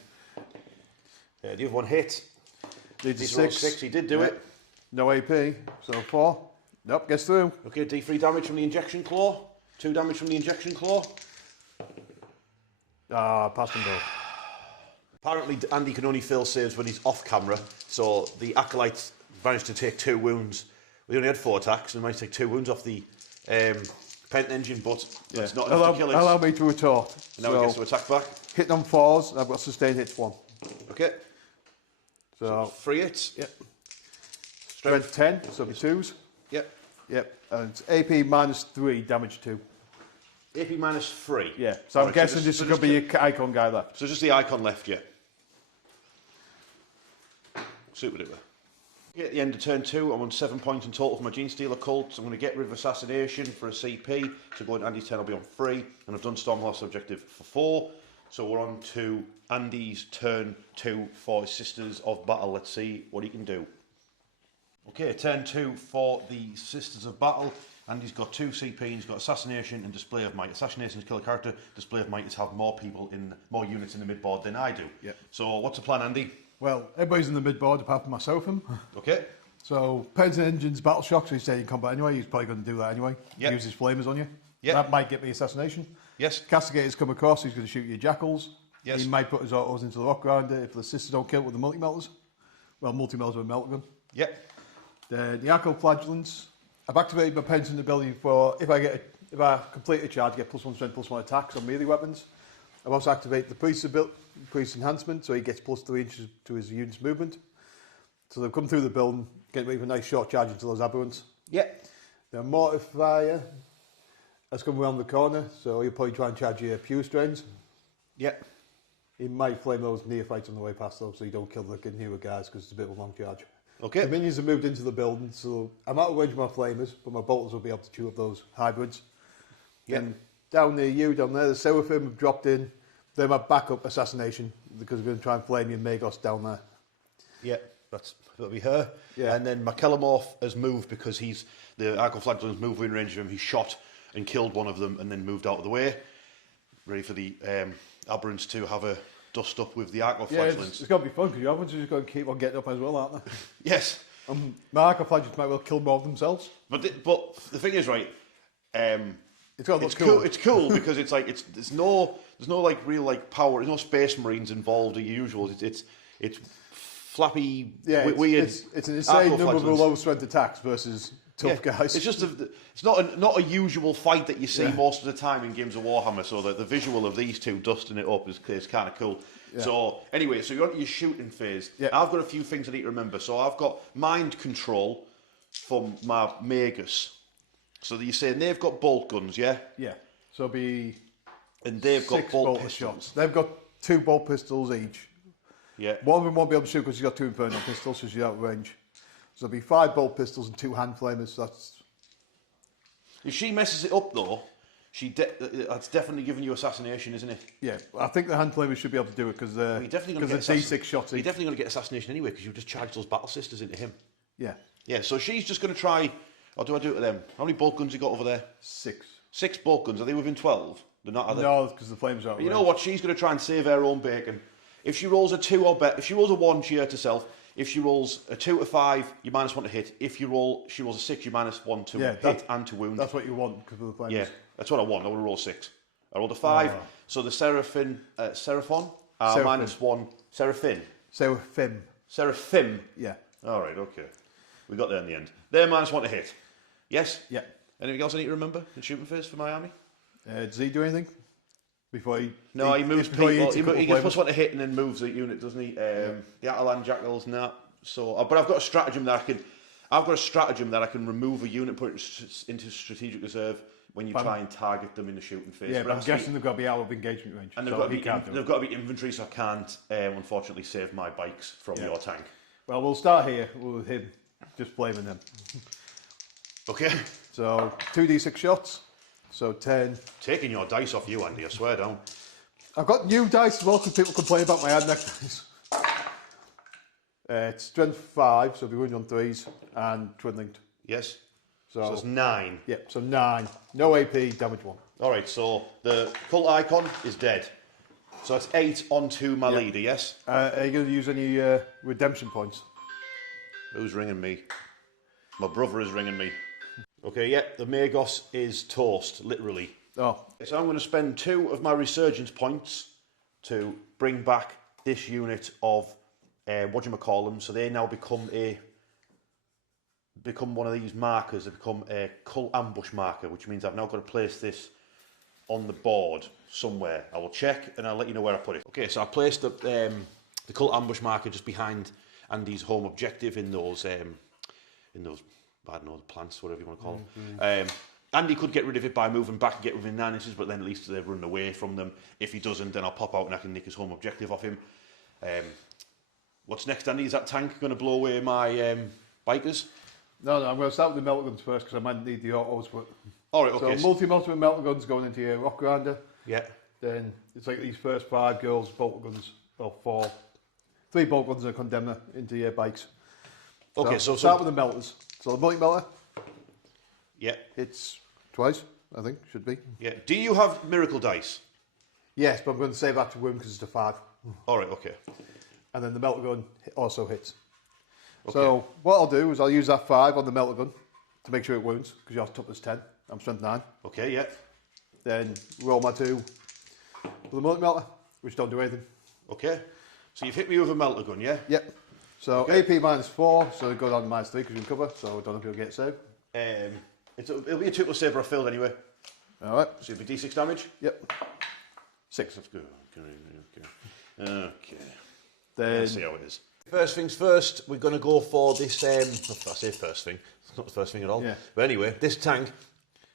other one hit. Needs a 6. 6. He did do it. No AP. So 4. Nope, gets through. Okay, D3 damage from the injection claw. 2 damage from the injection claw. Passed and go. Apparently, Andy can only fail saves when he's off camera, so the acolytes managed to take 2 wounds. We only had 4 attacks, and managed to take 2 wounds off the penitent engine, but that's not enough to kill it. Allow me to retort. And now he gets to attack back. Hitting on 4s, I've got sustained hits 1. Okay. So 3 hits. Yep. Strength 10, so it'll be 2s. Yep. Yep. And it's AP minus 3, damage 2. AP minus 3. Yeah. So I'm guessing this is going to be your icon guy left. So just the icon left, yeah. Super duper. At the end of turn 2, I'm on 7 points in total for my Genestealer Cult. I'm going to get rid of Assassination for a CP. So going to Andy's 10, I'll be on 3. And I've done Stormlost objective for 4. So we're on to Andy's turn 2 for his Sisters of Battle. Let's see what he can do. Okay, turn 2 for the Sisters of Battle. Andy's got 2 CP, he's got Assassination and Display of Might. Assassination is kill a character, Display of Might is have more units in the mid-board than I do. Yep. So what's the plan, Andy? Well, everybody's in the mid-board apart from myself. Okay. So, Pens and Engines Battle Shock, so he's staying in combat anyway. He's probably going to do that anyway. Yep. Use his flamers on you. Yep. That might get me assassination. Yes. Castigators come across, he's going to shoot your jackals. Yes. He might put his autos into the rock grinder if the sisters don't kill with the multi-melters. Well, multi-melters with a melt gun. Yep. Then the Arco Flagellants. I've activated my pension ability for if I complete a charge, get +1 strength, +1 attacks on melee weapons. I've also activated the priest enhancement, so he gets +3 inches to his unit's movement. So they'll come through the building, get me with a nice short charge into those aberrants. Yep. The Mortifier has come around the corner, so he'll probably try and charge your Pew Strains. Yep. He might flame those neophytes on the way past though, so you don't kill the newer guys because it's a bit of a long charge. Okay. The minions have moved into the building, so I'm out of range of my flamers, but my bolters will be able to chew up those hybrids. Yep. And down near you, down there, the Seraphim have dropped in. They're my backup assassination because we're going to try and flame your Magos down there. Yep. That'll be her. Yeah. And then Makelamorph has moved because the Arco Flagellants moved within range of him. He shot and killed one of them and then moved out of the way. Ready for the aberrants to have a dust up with the Arco Flagellants. It's got to be fun because your aberrants are just going to keep on getting up as well, aren't they? Yes. My Arco Flagellants might well kill more of themselves. But the thing is, right, It's got to look it's cool. It's cool because it's like there's no like real like power. There's no Space Marines involved as usual. It's flappy, weird. It's an insane Arco number of Flagellants. low strength attacks versus tough guys. It's just it's not a usual fight that you see most of the time in games of Warhammer. So the visual of these two dusting it up is kind of cool. Yeah. So anyway, so you're on your shooting phase. Yeah. I've got a few things I need to remember. So I've got mind control from my Magus. So you're saying they've got bolt guns, yeah? Yeah. So it'll be and they've got bolt pistols. Shots. They've got 2 bolt pistols each. Yeah. One of them won't be able to shoot because he's got 2 infernal pistols, so she's out of range. So it'll be 5 bolt pistols and 2 hand flamers. That's. If she messes it up though, that's definitely giving you assassination, isn't it? Yeah, I think the hand flamers should be able to do it because they're D6 shots each. You're definitely going to get assassination anyway because you've just charged those battle sisters into him. Yeah. Yeah. So she's just going to try. Or do I do it to them? How many bolt guns you got over there? 6. 6 bolt guns. Are they within 12? They're not, are they? No, because the flames are out of You range. know what? She's going to try and save her own bacon. If she rolls a 2 or better, if she rolls a 1, she hurt herself. If she rolls a 2 to 5, you -1 to hit. If she rolls a 6, you -1 to hit and to wound. That's what you want because of the flames. Yeah, that's what I want. I want to roll 6. I rolled a 5. Oh. So the Seraphim, -1. Seraphim. Yeah. All right, okay. We got there in the end. They're -1 to hit. Yes? Yeah. Anything else I need to remember in shooting phase for my army? Does he do anything? Before he... No, he moves people. He gets +1 to hit and then moves the unit, doesn't he? The Atalan Jackals and that. So, but I've got a stratagem that I can remove a unit, put it into strategic reserve when you try and target them in the shooting phase. Yeah, but I'm guessing they've got to be out of engagement range. And they've got to be inventory, so I can't, unfortunately, save my bikes from your tank. Well, we'll start here with him, just blaming them. Okay. So 2d6 shots. So 10. Taking your dice off you, Andy, I swear down. I've got new dice as well because people complain about my hand neck dice. It's strength 5, so it'll be running on 3s and twin linked. Yes. So it's 9. Yep, so 9. No AP, damage 1. Alright, so the cult icon is dead. So it's 8 onto my leader, yes? Are you going to use any redemption points? Who's ringing me? My brother is ringing me. Okay, yeah, the Magos is toast, literally. Oh. So I'm going to spend 2 of my resurgence points to bring back this unit of, so they now become one of these markers. They become a cult ambush marker, which means I've now got to place this on the board somewhere. I will check and I'll let you know where I put it. Okay, so I placed the cult ambush marker just behind Andy's home objective in those I don't know, the plants, whatever you want to call them. Andy could get rid of it by moving back and get within 9 inches, but then at least they've run away from them. If he doesn't, then I'll pop out and I can nick his home objective off him. What's next, Andy? Is that tank going to blow away my bikers? No, I'm going to start with the melter guns first because I might need the autos. But... All right, okay. So multi-melter with melter guns going into your rock grinder. Yeah. Then it's like these first 5 girls, bolt guns, well 4. 3 bolt guns and a condemner into your bikes. Okay, so start with the melters. So the multi-melter. Yeah. It's twice, I think, should be. Yeah. Do you have miracle dice? Yes, but I'm going to save that to win because it's a 5. All right, okay. And then the melter gun also hits. Okay. So what I'll do is I'll use that 5 on the melter gun to make sure it wounds, because you're toughness 10. I'm strength 9. Okay, yeah. Then roll my 2 for the melter, which don't do anything. Okay. So you've hit me with a melter gun, yeah? Yep. So Okay. AP -4, so it goes down to -3 because you can cover, so I don't know if you'll get saved. It'll be a 2 plus save or a failed anyway. Alright. So it'll be D6 damage? Yep. 6. That's good. Okay. Then Let's see how it is. First things first, we're going to go for this, I say first thing, it's not the first thing at all. Yeah. But anyway, this tank,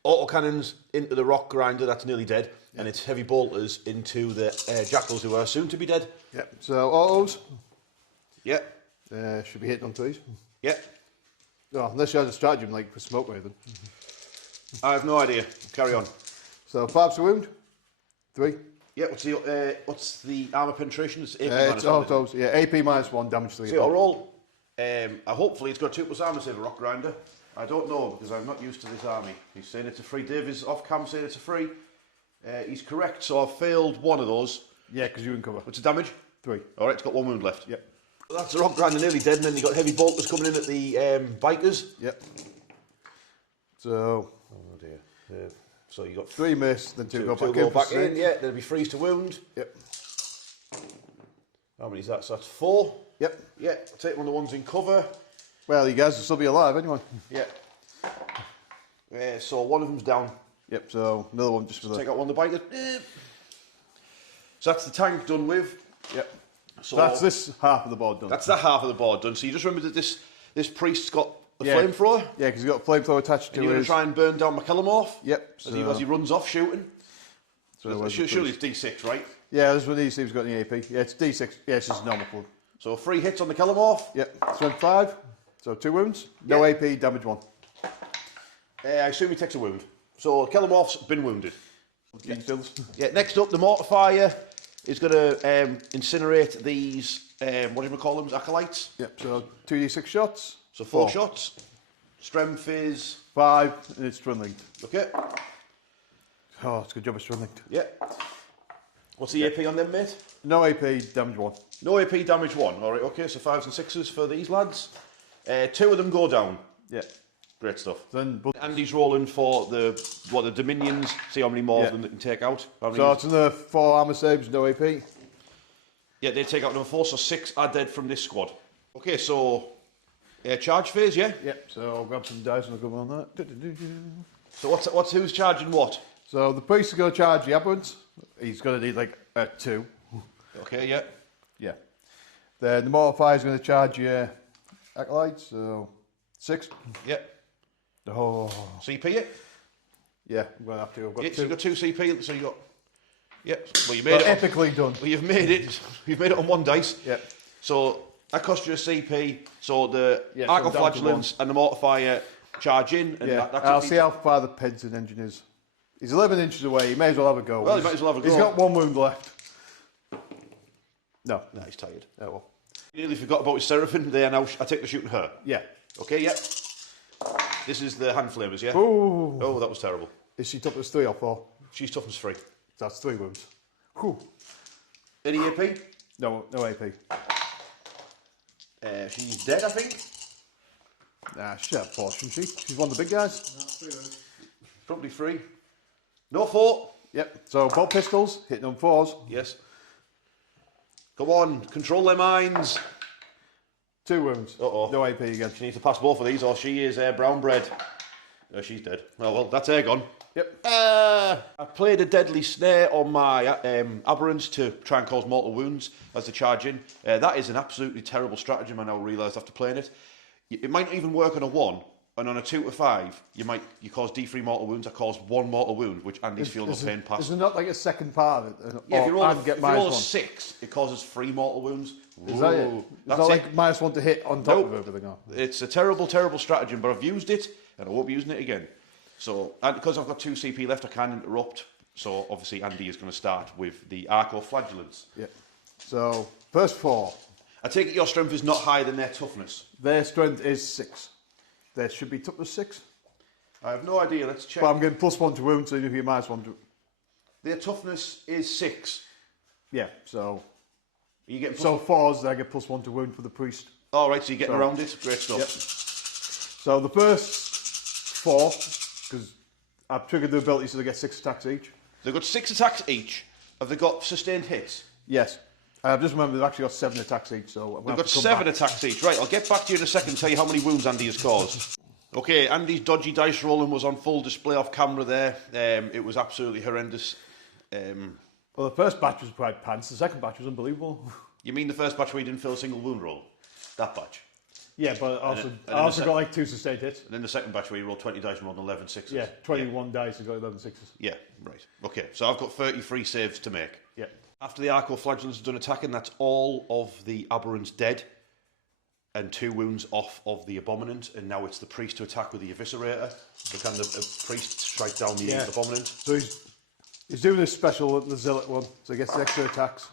autocannons into the rock grinder, that's nearly dead, and it's heavy bolters into the jackals who are soon to be dead. Yep. So autos. Yeah, Should be hitting on 3s. yeah. Oh, unless you have a stratagem like for smoke wave. I have no idea. Carry on. So 5's a wound. 3. Yeah, what's the armour penetration? It's 8 It's autos. Yeah, AP -1, damage 3. So I'll roll. Hopefully it's got 2 plus armour save a rock grinder. I don't know because I'm not used to this army. He's saying it's a free. Dave is off cam saying it's a free. He's correct, so I've failed one of those. Yeah, because you can cover. What's the damage? 3. Alright, it's got 1 wound left. Yep. That's the rock grinder nearly dead, and then you've got heavy bolters coming in at the bikers. Yep. So Oh dear. So you got 3 miss, then 2 two go back go in. back for in. 6. Yeah, there'll be freeze to wound. Yep. How many is that? So that's 4. Yep. Yeah, I'll take one of the ones in cover. Well, you guys will still be alive anyway. Yeah. So one of them's down. Yep. So another one just for the. Take out one of the bikers. So that's the tank done with. Yep. So So that's this half of the board done. That's that half of the board done. So you just remember that this priest's got a Yeah. flamethrower. Yeah, because he's got a flamethrower attached And to you're going his. to try and burn down McCallumorph Yep. as he runs off shooting. So where's the Surely priest? it's D6, right? Yeah, this one he seems got any AP. Yeah, it's D6. Yeah, it's just normal flood. So 3 hits on the McCallumorph. Yep. Strength 5. So 2 wounds. No Yeah. AP. Damage 1. I assume he takes a wound. So McCallumorph's been wounded. Yeah. Yeah. Next up, the mortifier is going to incinerate these. What do you call them? Acolytes. Yep. So 2d6 shots. So 4 shots. Strength is 5, and it's twin linked. okay. Oh, it's a good job it's twin linked. Yeah. What's the AP on them, mate? No AP. Damage 1. No AP, damage 1. All right. Okay. So 5s and 6s for these lads. 2 of them go down. Yeah. Great stuff. Then. Andy's rolling for the Dominions. See how many more of them they can take out. How many So it's another 4 armor saves. No AP. yeah, they take out number 4. So 6 are dead from this squad. Okay. So charge phase. Yeah. Yep. So I'll grab some dice and I'll go on that. So what's who's charging what? So the priest is going to charge the aberrants. He's going to need like a 2. Okay. Yeah. Yeah. Then the mortifier is going to charge your acolytes. So 6. Yeah. Oh. CP it. Yeah, I'm going to have to. I've got Yeah, 2. so you got 2 CP. So you got. Yeah. Well, you made Well, it. epically done. Well, you've made it. You've made it on 1 dice. Yep. So that cost you a CP. So the Yeah, so down to Arcoflagellants and the mortifier charge in. And Yeah. that's I'll see how far the Penton engine is. He's 11 inches away. He may as well have a go. Well, he might as well have a He's go. got 1 wound left. No. No, he's tired. Oh well. You nearly forgot about his Seraphim. They are now. I take the shooting her. Yeah. Okay, yep. This is the hand flamers, yeah? Ooh. Oh, that was terrible. Is she toughness 3 or 4? She's toughness 3. That's 3 wounds. Whew. Any AP? No AP. She's dead, I think. Nah, she had 4, shouldn't she? She's one of the big guys. Probably 3. No 4. Yep. So both pistols hitting on 4s. Yes. Come on, control their minds. 2 wounds. Uh-oh. No AP again. She needs to pass both of these or she is brown bread. Oh, she's dead. Oh, well, that's her gone. Yep. I played a deadly snare on my aberrants to try and cause mortal wounds as they charge in. That is an absolutely terrible stratagem, I now realise after playing it. It might not even work on a 1, and on a 2 to 5, you cause D3 mortal wounds. I caused 1 mortal wound, which Andy's feeling no pain past. Is there not like a second part of it? Yeah, if you roll a -1? 6, it causes 3 mortal wounds. Is that it? Ooh, Is that's that it. like -1 to hit on top Nope. of everything? Oh. It's a terrible, terrible stratagem, but I've used it, and I won't be using it again. So, and because I've got 2 CP left, I can interrupt. So, obviously, Andy is going to start with the Arcoflagellants. Yep. So, first 4. I take it your strength is not higher than their toughness. Their strength is 6. There should be toughness 6. I have no idea. Let's check. But I'm getting +1 to wound, so you get -1 to. Their toughness is 6. Yeah, so. Are you getting So 4s, I get +1 to wound for the priest. All right, so you're getting around it. Great stuff. Yep. So the first 4, because I've triggered the ability so they get 6 attacks each. They've got 6 attacks each. Have they got sustained hits? Yes. I've just remembered they've actually got 7 attacks each. So they've got 7 attacks each. Right, I'll get back to you in a second and tell you how many wounds Andy has caused. Okay, Andy's dodgy dice rolling was on full display off camera there. It was absolutely horrendous. Well, the first batch was quite pants. The second batch was unbelievable. You mean the first batch where you didn't fill a single wound roll? That batch? Yeah, but I also got like 2 sustained hits. And then the second batch where you rolled 20 dice and rolled 11 sixes. Yeah, 21 dice and got 11 sixes. Yeah, right. Okay, so I've got 33 saves to make. Yeah. After the Arco-Flagellants have done attacking, that's all of the Aberrants dead and 2 wounds off of the Abominant, and now it's the priest to attack with the Eviscerator. So can the priest strike down the Abominant? So he's doing this special, the Zealot one, so he gets the extra attacks.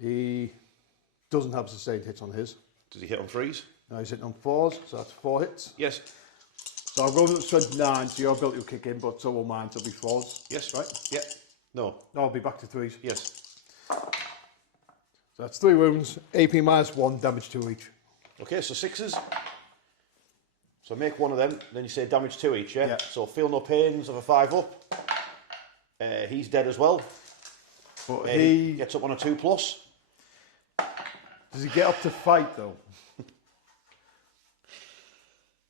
He doesn't have sustained hits on his. Does he hit on 3s? No, he's hitting on 4s, so that's 4 hits. Yes. So I'll go with strength 9, so your ability will kick in, but so will mine, so it'll be 4s. Yes, right. Yeah. No. No, I'll be back to 3s. Yes. So that's 3 wounds, AP -1, damage 2 each. Okay, so 6s. So make one of them, then you say damage 2 each, yeah? So feel no pains of a 5 up. He's dead as well. But he gets up on a 2+. Does he get up to fight though?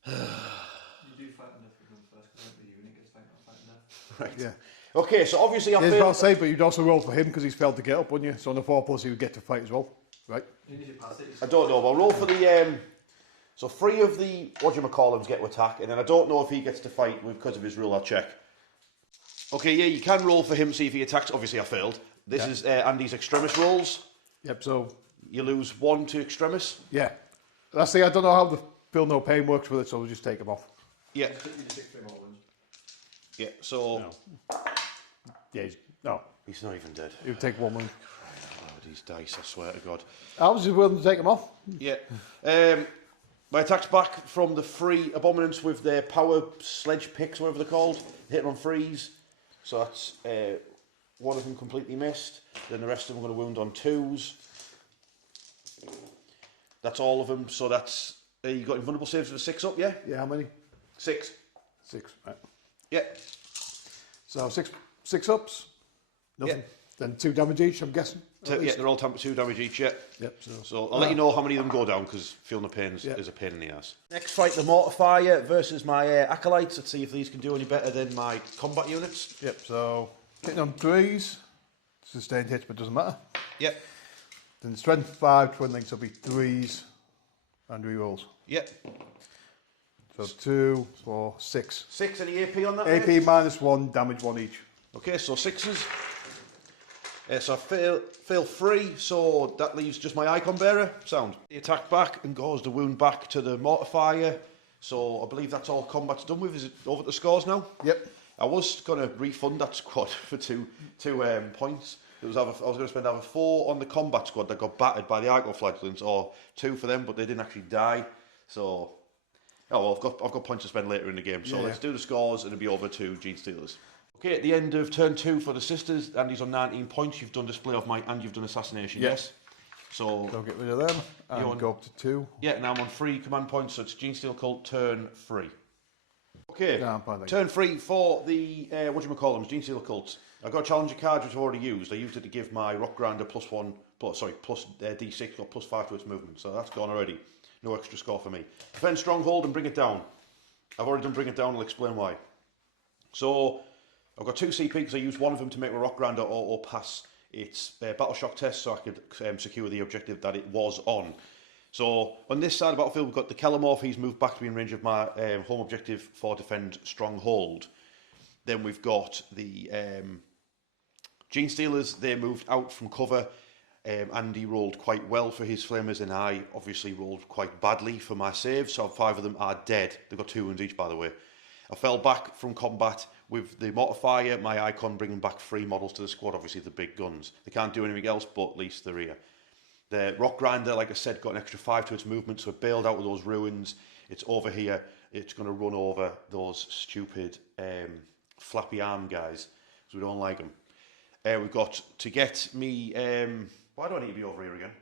You do fight enough with them first, because the unit gets fighting enough. Right. Yeah. Okay, so obviously I Yes, failed. I'll say, but you'd also roll for him because he's failed to get up, wouldn't you? So on the 4+ he would get to fight as well, right? I don't know, but I'll roll for the... so 3 of the whatchamacallums get to attack, and then I don't know if he gets to fight because of his rule, I'll check. Okay, yeah, you can roll for him, see if he attacks. Obviously I failed. This is Andy's Extremis rolls. Yep, so... You lose 1 to Extremis. Yeah. That's the I don't know how the feel no pain works with it, so we'll just take him off. Yeah. Yeah, so... No. Yeah, He's not even dead. he'll take 1 wound. Oh, these dice, I swear to God. I was just willing to take him off. Yeah. My attack's back from the 3 Abominants with their power sledge picks, whatever they're called, hitting on 3s. So that's 1 of them completely missed. Then the rest of them are going to wound on 2s. That's all of them. So that's you got invulnerable saves with a 6 up, yeah? Yeah, how many? 6. 6, right. Yeah. So 6 ups. Nothing. Yeah. Then 2 damage each, I'm guessing. Yeah, they're all 2 damage each, yeah. Yep. So I'll let you know how many of them go down, because feeling the pain is a pain in the ass. Next fight, the Mortifier versus my Acolytes. Let's see if these can do any better than my combat units. Yep, so hitting on 3s. Sustained hits, but doesn't matter. Yep. Then strength 5, twin links will be 3s and rerolls. Yep. So 2, 4, 6. 6, any AP on that? AP mate? -1, damage 1 each. Okay, so 6s. So I fail 3, so that leaves just my Icon Bearer. Sound. The attack back and goes the wound back to the Mortifier. So I believe that's all combat's done with. Is it over the scores now? Yep. I was going to refund that squad for two points. I was going to spend either 4 on the combat squad that got battered by the Arco-Flagellants, or 2 for them, but they didn't actually die. So, I've got points to spend later in the game. So let's do the scores, and it'll be over to Genestealers. Okay, at the end of turn 2 for the sisters, Andy's on 19 points. You've done display of might and you've done assassination. Yes. So Don't get rid of them. And go up to 2. Yeah, now I'm on 3 command points. So it's Genestealer Cult turn 3. Okay, Yeah, turn 3 for the whatchamacallums, Genestealer Cults. I've got a challenger card which I've already used. I used it to give my Rock Grinder plus D6, got +5 to its movement. So that's gone already. No extra score for me. Defend Stronghold and Bring It Down. I've already done Bring It Down, I'll explain why. So, I've got 2 CP because I used one of them to make my Rock Grinder or pass its Battle Shock test so I could secure the objective that it was on. So, on this side of the battlefield, we've got the Kellamorph. He's moved back to be in range of my home objective for Defend Stronghold. Then we've got the Genestealers. They moved out from cover. Andy rolled quite well for his flamers, and I obviously rolled quite badly for my saves. So 5 of them are dead. They've got 2 wounds each, by the way. I fell back from combat with the Mortifier, my Icon bringing back 3 models to the squad, obviously the big guns. They can't do anything else, but at least they're here. The Rock Grinder, like I said, got an extra 5 to its movement, so it bailed out of those ruins. It's over here. It's going to run over those stupid flappy arm guys, so we don't like them. We've got to get me... why do I need to be over here again?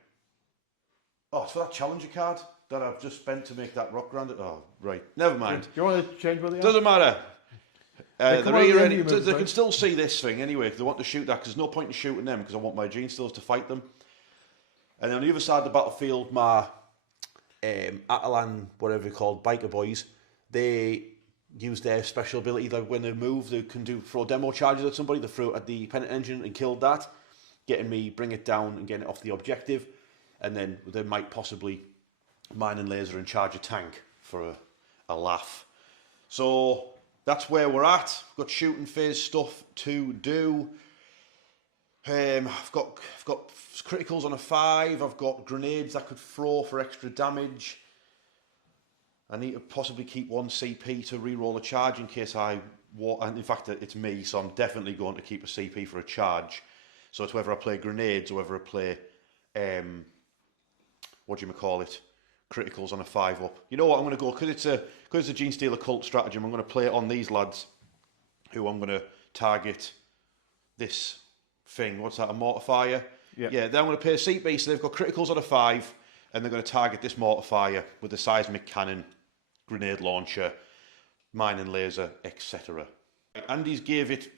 Oh, it's for that Challenger card that I've just spent to make that rock granite. Oh, right. Never mind. Do you want to change what they are? Doesn't matter. They come They're out here the end, they can still see this thing anyway if they want to shoot that, because there's no point in shooting them because I want my Genestealers to fight them. And then on the other side of the battlefield, my Atalan, whatever they're called, biker boys, they use their special ability that when they move, they can throw demo charges at somebody. They throw it at the pennant engine and killed that, getting me bring it down and getting it off the objective. And then they might possibly mine and laser and charge a tank for a laugh. So that's where we're at. I've got shooting phase stuff to do. I've got criticals on a 5. I've got grenades I could throw for extra damage. I need to possibly keep 1 CP to re-roll a charge in case and in fact it's me, so I'm definitely going to keep a CP for a charge. So it's whether I play grenades or whether I play criticals on a 5 up. You know what, I'm going to go, because it's a Genestealer Cult stratagem, I'm going to play it on these lads, who I'm going to target this thing. What's that, a mortifier? Yeah, then I'm going to play a CP, so they've got criticals on a 5, and they're going to target this mortifier with the seismic cannon, grenade launcher, mine and laser, etc. Andy's gave it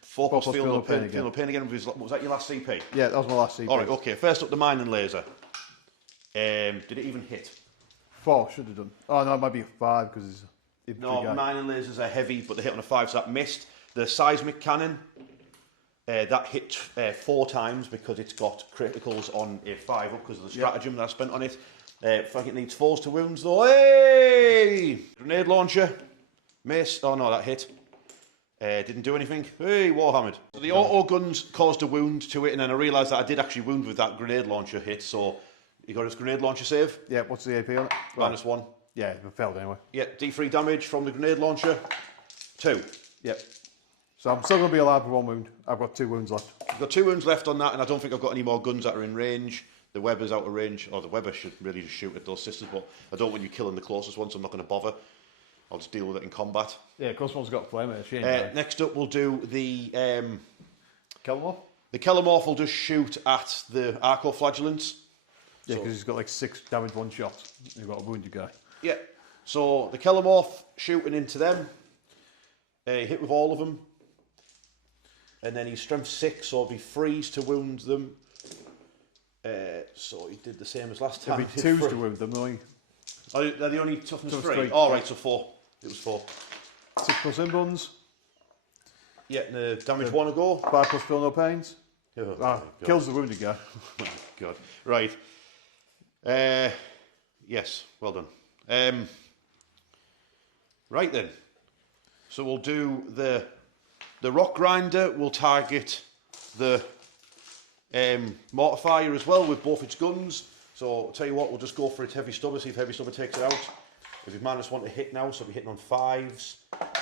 4 plus feel no pain again. Was that your last CP? Yeah, that was my last CP. Alright, okay, first up the mine and laser. Did it even hit? 4 should have done. Oh no, it might be a 5 because it's no, mine and lasers are heavy, but they hit on a 5, so that missed. The seismic cannon, that hit 4 times because it's got criticals on a 5 up because of the stratagem that I spent on it. I think it needs 4s to wounds though. Hey! Grenade launcher, miss. Oh no, that hit. Didn't do anything. Hey, Warhammered. So the auto guns caused a wound to it, and then I realised that I did actually wound with that grenade launcher hit, so you got his grenade launcher save. Yeah, what's the AP on it? -1. Yeah, it failed anyway. Yeah, D3 damage from the grenade launcher. 2. Yep. So I'm still going to be alive with 1 wound. I've got 2 wounds left. I've got 2 wounds left on that, and I don't think I've got any more guns that are in range. The Weber's out of range, or the Weber should really just shoot at those sisters, but I don't want you killing the closest one, so I'm not going to bother. I'll just deal with it in combat. Yeah, Cosmo's got flame. Next up, we'll do the Kellamorph? The Kellamorph will just shoot at the Arcoflagellants. Yeah, because he's got like 6 damage 1 shot. You've got a wounded guy. Yeah. So the Kellamorph shooting into them. Hit with all of them. And then he's strength 6, so it'll be 3s to wound them. So he did the same as last time. It'll be 2s to wound them, though. Oh, they're the only toughness 3? 3. Oh, right, so 4. It was 4. 6 plus inbuns. Yeah, and the damage 1 a go. 5 plus feel no pains. Oh, kills the wounded guy. Oh my God. Right. Yes, well done. Right then. So we'll do the rock grinder. We'll target the mortifier as well with both its guns. So I'll tell you what, we'll just go for its heavy stubber, see if heavy stubber takes it out. If you've -1 to hit now, so we're hitting on 5s,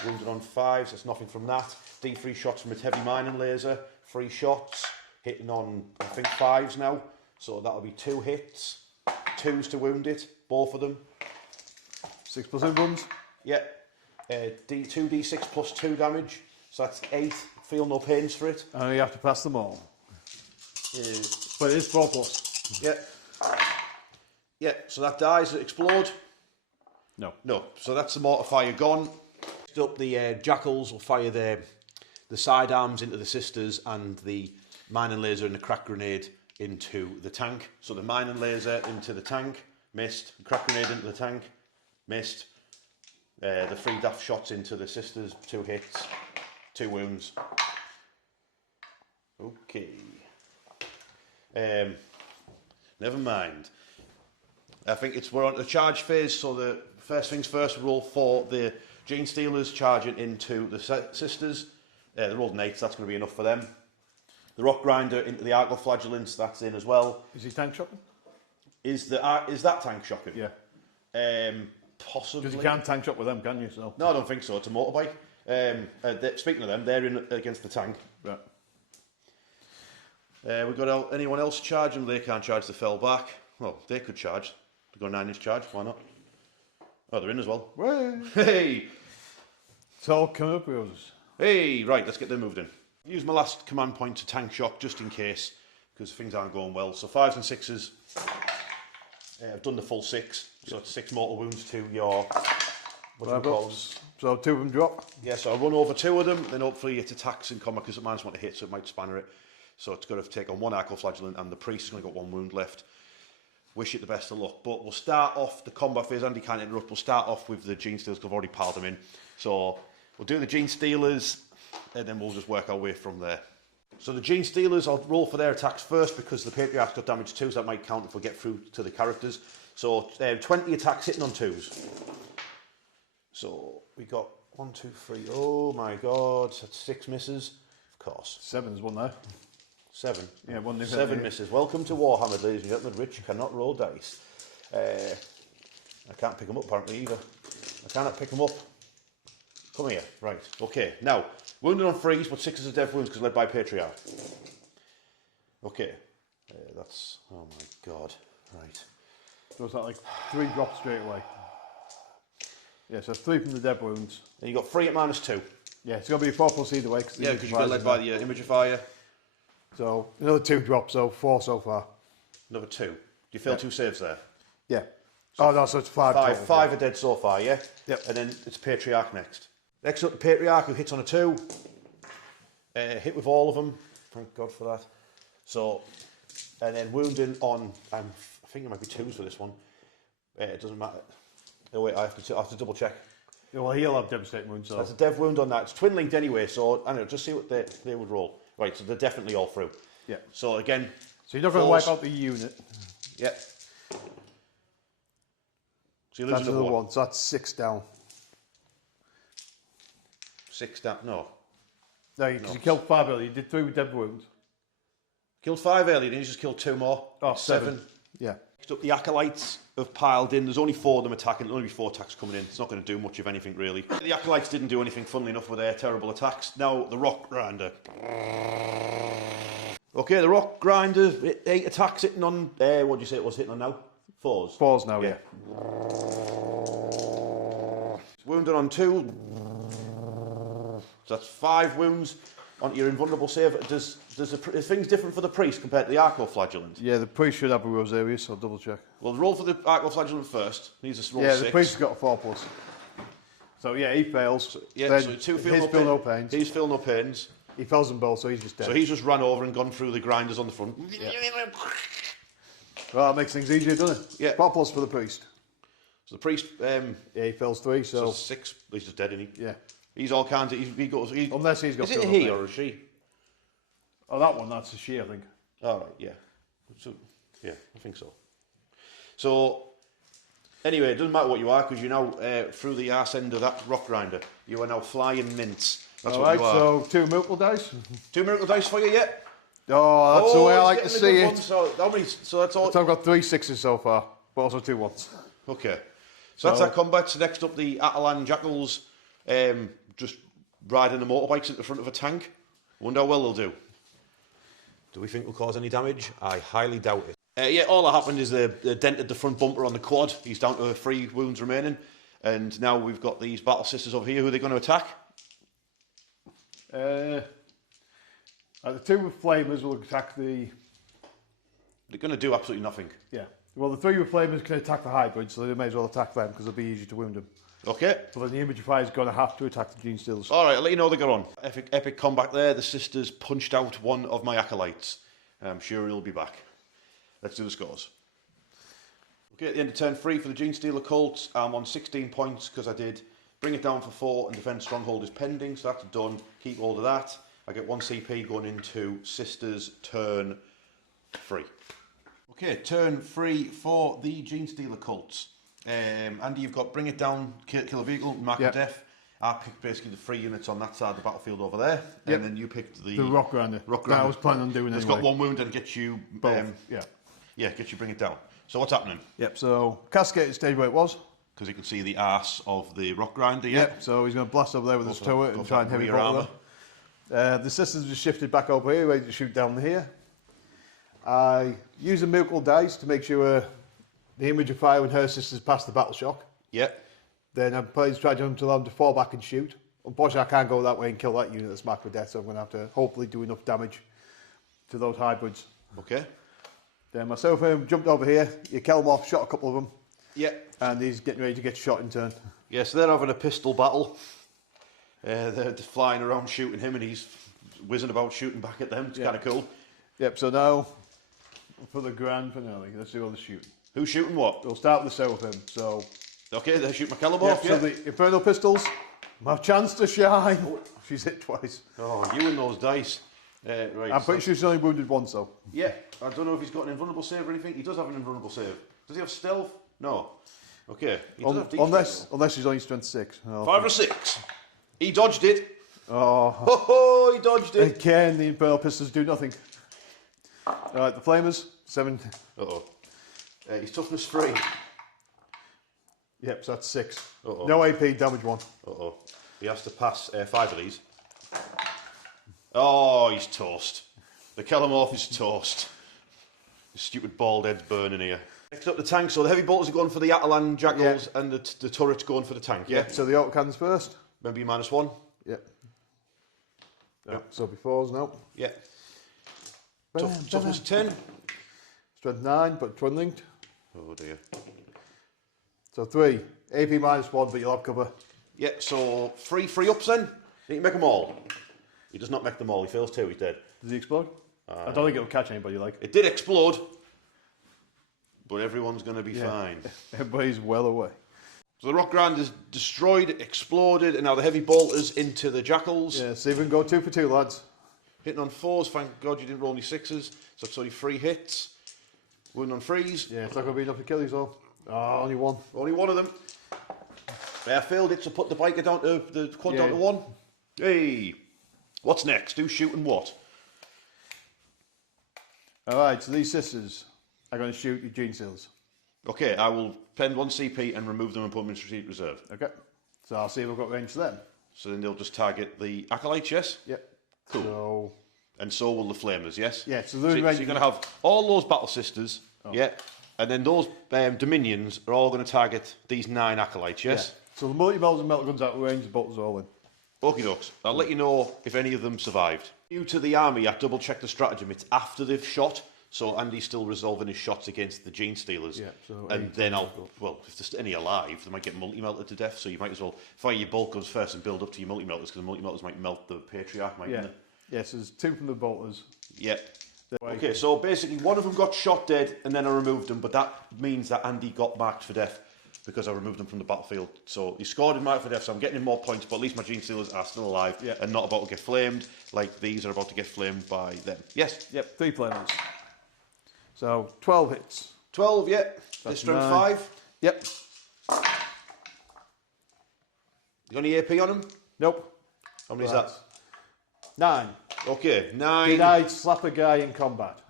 wounded on 5s, that's nothing from that. D3 shots from its heavy mining laser, 3 shots, hitting on, I think, 5s now. So that'll be 2 hits, 2s to wound it, both of them. 6 plus inbuns. Yeah, 2d6 plus 2 damage, so that's 8, feel no pains for it. And you have to pass them all. But it is 4 plus. Yeah. Yeah, so that dies, it explode. No. No, so that's the mortifier gone. Next up, the jackals will fire the sidearms into the sisters and the mining laser and the crack grenade into the tank. So the mining laser into the tank, missed. The crack grenade into the tank, missed. The 3 daft shots into the sisters, 2 hits, 2 wounds. Okay. Never mind. I think we're on the charge phase, so the first things first, roll for the Genestealers charging into the sisters. They rolled an 8, so that's going to be enough for them. The rock grinder into the Arcoflagellants, that's in as well. Is he tank shocking? Is that tank shocking? Yeah. Possibly. Because you can't tank shot with them, can you? So. No, I don't think so. It's a motorbike. Speaking of them, they're in against the tank. Right. We've got anyone else charging? They can't charge, they fell back. Well, they could charge. They've got a 9-inch charge, why not? Oh, they're in as well. Way. Hey! It's all coming up with us. Hey, right, let's get them moved in. Use my last command point to tank shock just in case, because things aren't going well. So 5s and 6s. I've done the full 6, so it's 6 mortal wounds to your... What do you call them? So 2 of them drop. Yeah, so I run over 2 of them, then hopefully it attacks in combat because it might want to hit, so it might spanner it. So it's got to take on 1 Arcoflagellant, and the priest has only got 1 wound left. Wish it the best of luck. But we'll start off the combat phase. Andy can't interrupt. We'll start off with the Genestealers because I've already piled them in. So we'll do the Genestealers, and then we'll just work our way from there. So the Genestealers, I'll roll for their attacks first because the Patriarch's got damage too, so that might count if we get through to the characters. So 20 attacks hitting on 2s. So we got 1, 2, 3. Oh my God, that's 6 misses. Of course. 7's one there. 7. Yeah, 1 7 misses. Welcome to Warhammer, ladies and gentlemen. Rich cannot roll dice. I can't pick them up apparently either. I cannot pick them up. Come here. Right. Okay. Now, wounded on 3s, but 6 as a death wounds because led by Patriarch. Okay. That's... Oh my God. Right. So it's like 3 drops straight away. Yeah, so 3 from the dead wounds. And you got 3 at -2. Yeah, it's going to be 4+ either way. Yeah, because you got led by the Imagifier. So another 2 drops, so 4 so far. Another 2. Do you fail 2 saves there? Yeah. So no, so it's 5 total. 5 are dead so far, yeah? Yep. And then it's Patriarch next. Next up, the Patriarch who hits on a 2. Hit with all of them. Thank God for that. So, and then wounding on, I think it might be 2s for this one. It doesn't matter. Oh wait, I have to double check. Yeah, well, he'll have devastating wounds. So That's a dev wound on that. It's twin linked anyway, so I don't know, just see what they would roll. Right, so they're definitely all through. yeah. So again, So you're not going to wipe out the unit. yeah. So you lose That's another another one. 1. So that's 6 down. 6 down. No. No, because you killed 5 earlier. You did 3 with dead wounds. Killed 5 earlier, then you just killed 2 more. Oh, 7. 7. Yeah. Next up, the Acolytes have piled in. There's only 4 of them attacking. There'll only be 4 attacks coming in. It's not going to do much of anything, really. The Acolytes didn't do anything, funnily enough, with their terrible attacks. Now, the Rock Grinder. Okay, the Rock Grinder, 8 attacks hitting on... what do you say it was hitting on now? 4s? 4s now, Yeah. Wounded on 2. So that's 5 wounds onto your invulnerable save. Is things different for the priest compared to the Arcoflagellant? Yeah, the priest should have a rose area, so I'll double check. Well, roll for the Arcoflagellant first. Needs a roll Yeah, 6. the priest has got a 4+. So yeah, he fails. Yeah, then so 2 his feel no pains. He's feel no pains. He fails them both, so he's just dead. So he's just run over and gone through the grinders on the front. Yeah. Well, that makes things easier, doesn't it? Yeah. 4+ for the priest. So the priest, Yeah, he fails 3, so so 6. He's just dead, isn't he? yeah. He's all kinds of. He goes. Unless he's got. Is it feel a no he pain. or a she? Oh, that one, that's a she, I think. All right, yeah. So, yeah, I think so. So, anyway, it doesn't matter what you are because you're now through the arse end of that rock grinder. You are now flying mints. That's All what right, you are. so 2 miracle dice. 2 miracle dice for you, yeah? Oh, that's the way I he's like to getting see a good it. one, so, how many, so that's all. So I've got 3 6s so far, but also 2 1s. Okay. So that's our combat. So next up, the Atalan Jackals just riding the motorbikes at the front of a tank. Wonder how well they'll do. Do we think we'll cause any damage? I highly doubt it. Yeah, all that happened is they dented the front bumper on the quad. He's down to 3 wounds remaining. And now we've got these Battle Sisters over here. Who are they going to attack? The 2 with flamers will attack the... They're going to do absolutely nothing. Yeah. Well, the 3 with flamers can attack the hybrids, so they may as well attack them because it'll be easier to wound them. Okay. So then the image fire is going to have to attack the Genestealers. All right, I'll let you know they got on. Epic combat there. The sisters punched out one of my acolytes. I'm sure he'll be back. Let's do the scores. Okay, at the end of turn 3 for the Genestealer Cults, I'm on 16 points because I did bring it down for 4 and defend stronghold is pending, so that's done. Keep hold of that. I get 1 CP going into sisters turn 3. Okay, turn 3 for the Genestealer Cults. Andy, you've got bring it down, kill a vehicle, mark Yep. the death. I picked basically the 3 units on that side of the battlefield over there, Yep. and then you picked the rock grinder. That I was planning on doing It's anyway. got 1 wound and gets you Both. yeah, get you bring it down. So what's happening? Yep, so Cascade stayed where it was. Because you can see the arse of the rock grinder. Yeah. Yep, so he's going to blast over there with his turret and try and heavy rear bottle them. The sisters just shifted back over here, ready to shoot down here. I use a miracle dice to make sure the image of fire and her sisters pass the battle shock. Yeah. Then I'm planning to try to allow them to fall back and shoot. Unfortunately, I can't go that way and kill that unit that's marked with death, so I'm going to have to hopefully do enough damage to those hybrids. Okay. Then myself jumped over here. You kill him off, shot a couple of them, Yeah. and he's getting ready to get shot in turn. Yeah, so they're having a pistol battle. They're flying around shooting him, and he's whizzing about shooting back at them. It's kind of cool. Yep, so now for the grand finale, let's do all the shooting. Who's shooting what? We'll start with the Seraphim. So, Okay, they're shooting my caliber off, so the Infernal Pistols, my chance to shine. She's hit twice. Oh, you and those dice. Right. I'm pretty sure she's only wounded once, though. Yeah, I don't know if he's got an invulnerable save or anything. He does have an invulnerable save. Does he have stealth? No. Okay. He does have defense. Unless she's only strength 6. Oh. 5 or 6. He dodged it. Oh. Oh, he dodged it. Again, the Infernal Pistols do nothing. Alright, the Flamers, 7. Uh-oh. He's toughness 3. Yep, so that's 6. Uh-oh. No AP, damage 1. Uh-oh. He has to pass 5 of these. Oh, he's toast. The Kelamorph is toast. His stupid bald head's burning here. Next up, the tank. So the heavy bolters are going for the Atalan Jackals, and the turret's going for the tank, yeah? So the autocannons first. Remember your -1? Yep. So before, no. Yeah. Toughness 10. Strength 9, but twin linked. Oh dear. So 3. AP -1, but you'll have cover. Yeah, so 3 free ups then. You can make them all. He does not make them all. He fails 2, he's dead. Does he explode? I don't think it'll catch anybody, like. It did explode, but everyone's going to be fine. Everybody's well away. So the rock grand is destroyed, exploded, and now the heavy bolters into the jackals. Yeah, so even go 2 for 2, lads. Hitting on 4s, thank God you didn't roll any 6s. So it's only 3 hits. Wounding on 3s. Yeah, it's not going to be enough to kill these all. Oh, only 1. Only 1 of them. I failed it, so put the biker down to the quad down to 1. Hey! What's next? Who's shooting what? Alright, so these sisters are going to shoot your Genestealers. Okay, I will spend 1 CP and remove them and put them in strategic reserve. Okay. So I'll see if I've got range for them. So then they'll just target the acolytes, yes? Yep. Cool. So, And so will the flamers, yes? yeah, so So they're in range. you're going to have all those battle sisters, yeah? And then those dominions are all going to target these 9 acolytes, yes? Yeah. So the multi-bells and melter guns out of range, the bolters are all in. Okie dokes. I'll let you know if any of them survived. New to the army, I double checked the stratagem. It's after they've shot, so Andy's still resolving his shots against the Genestealers. Yeah, so and then well, if there's any alive, they might get multi-melted to death, so you might as well fire your bulk guns first and build up to your multi-melters, because the multi-melters might melt the Patriarch, mightn't they? Yeah, so there's 2 from the bolters. Yeah. Okay, so basically one of them got shot dead, and then I removed them, but that means that Andy got marked for death, because I removed them from the battlefield. So he scored and marked for death, so I'm getting him more points, but at least my Genestealers are still alive and not about to get flamed, like these are about to get flamed by them. Yes? Yep, 3 flamers. So 12 hits. 12, yeah. This strength 9. 5. Yep. You got any AP on him? Nope. How many is that? 9. Okay, 9. Did I slap a guy in combat?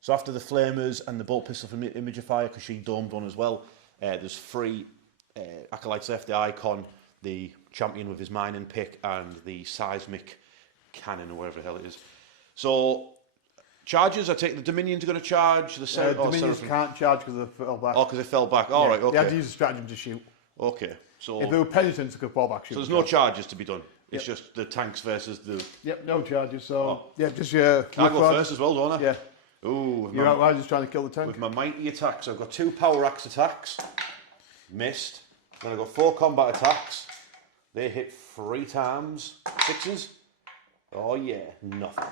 So after the flamers and the bolt pistol from Imagifier, because she domed one as well, there's 3 acolytes left: the icon, the champion with his mining pick, and the seismic cannon, or whatever the hell it is. So charges, I take the Dominions are going to charge. The Dominions can't charge because they fell back. Oh, because they fell back. All right, okay. They had to use a stratagem to shoot. Okay, so if they were penitents, they could fall back. So there's no charges to be done. It's just the tanks versus the. Yep, no charges. So yeah, just your. I go first as well, don't I? Yeah. Ooh, you're outriders trying to kill the tank. With my mighty attacks, I've got 2 power axe attacks. Missed. Then I've got 4 combat attacks. They hit 3 times. 6s. Oh yeah, nothing.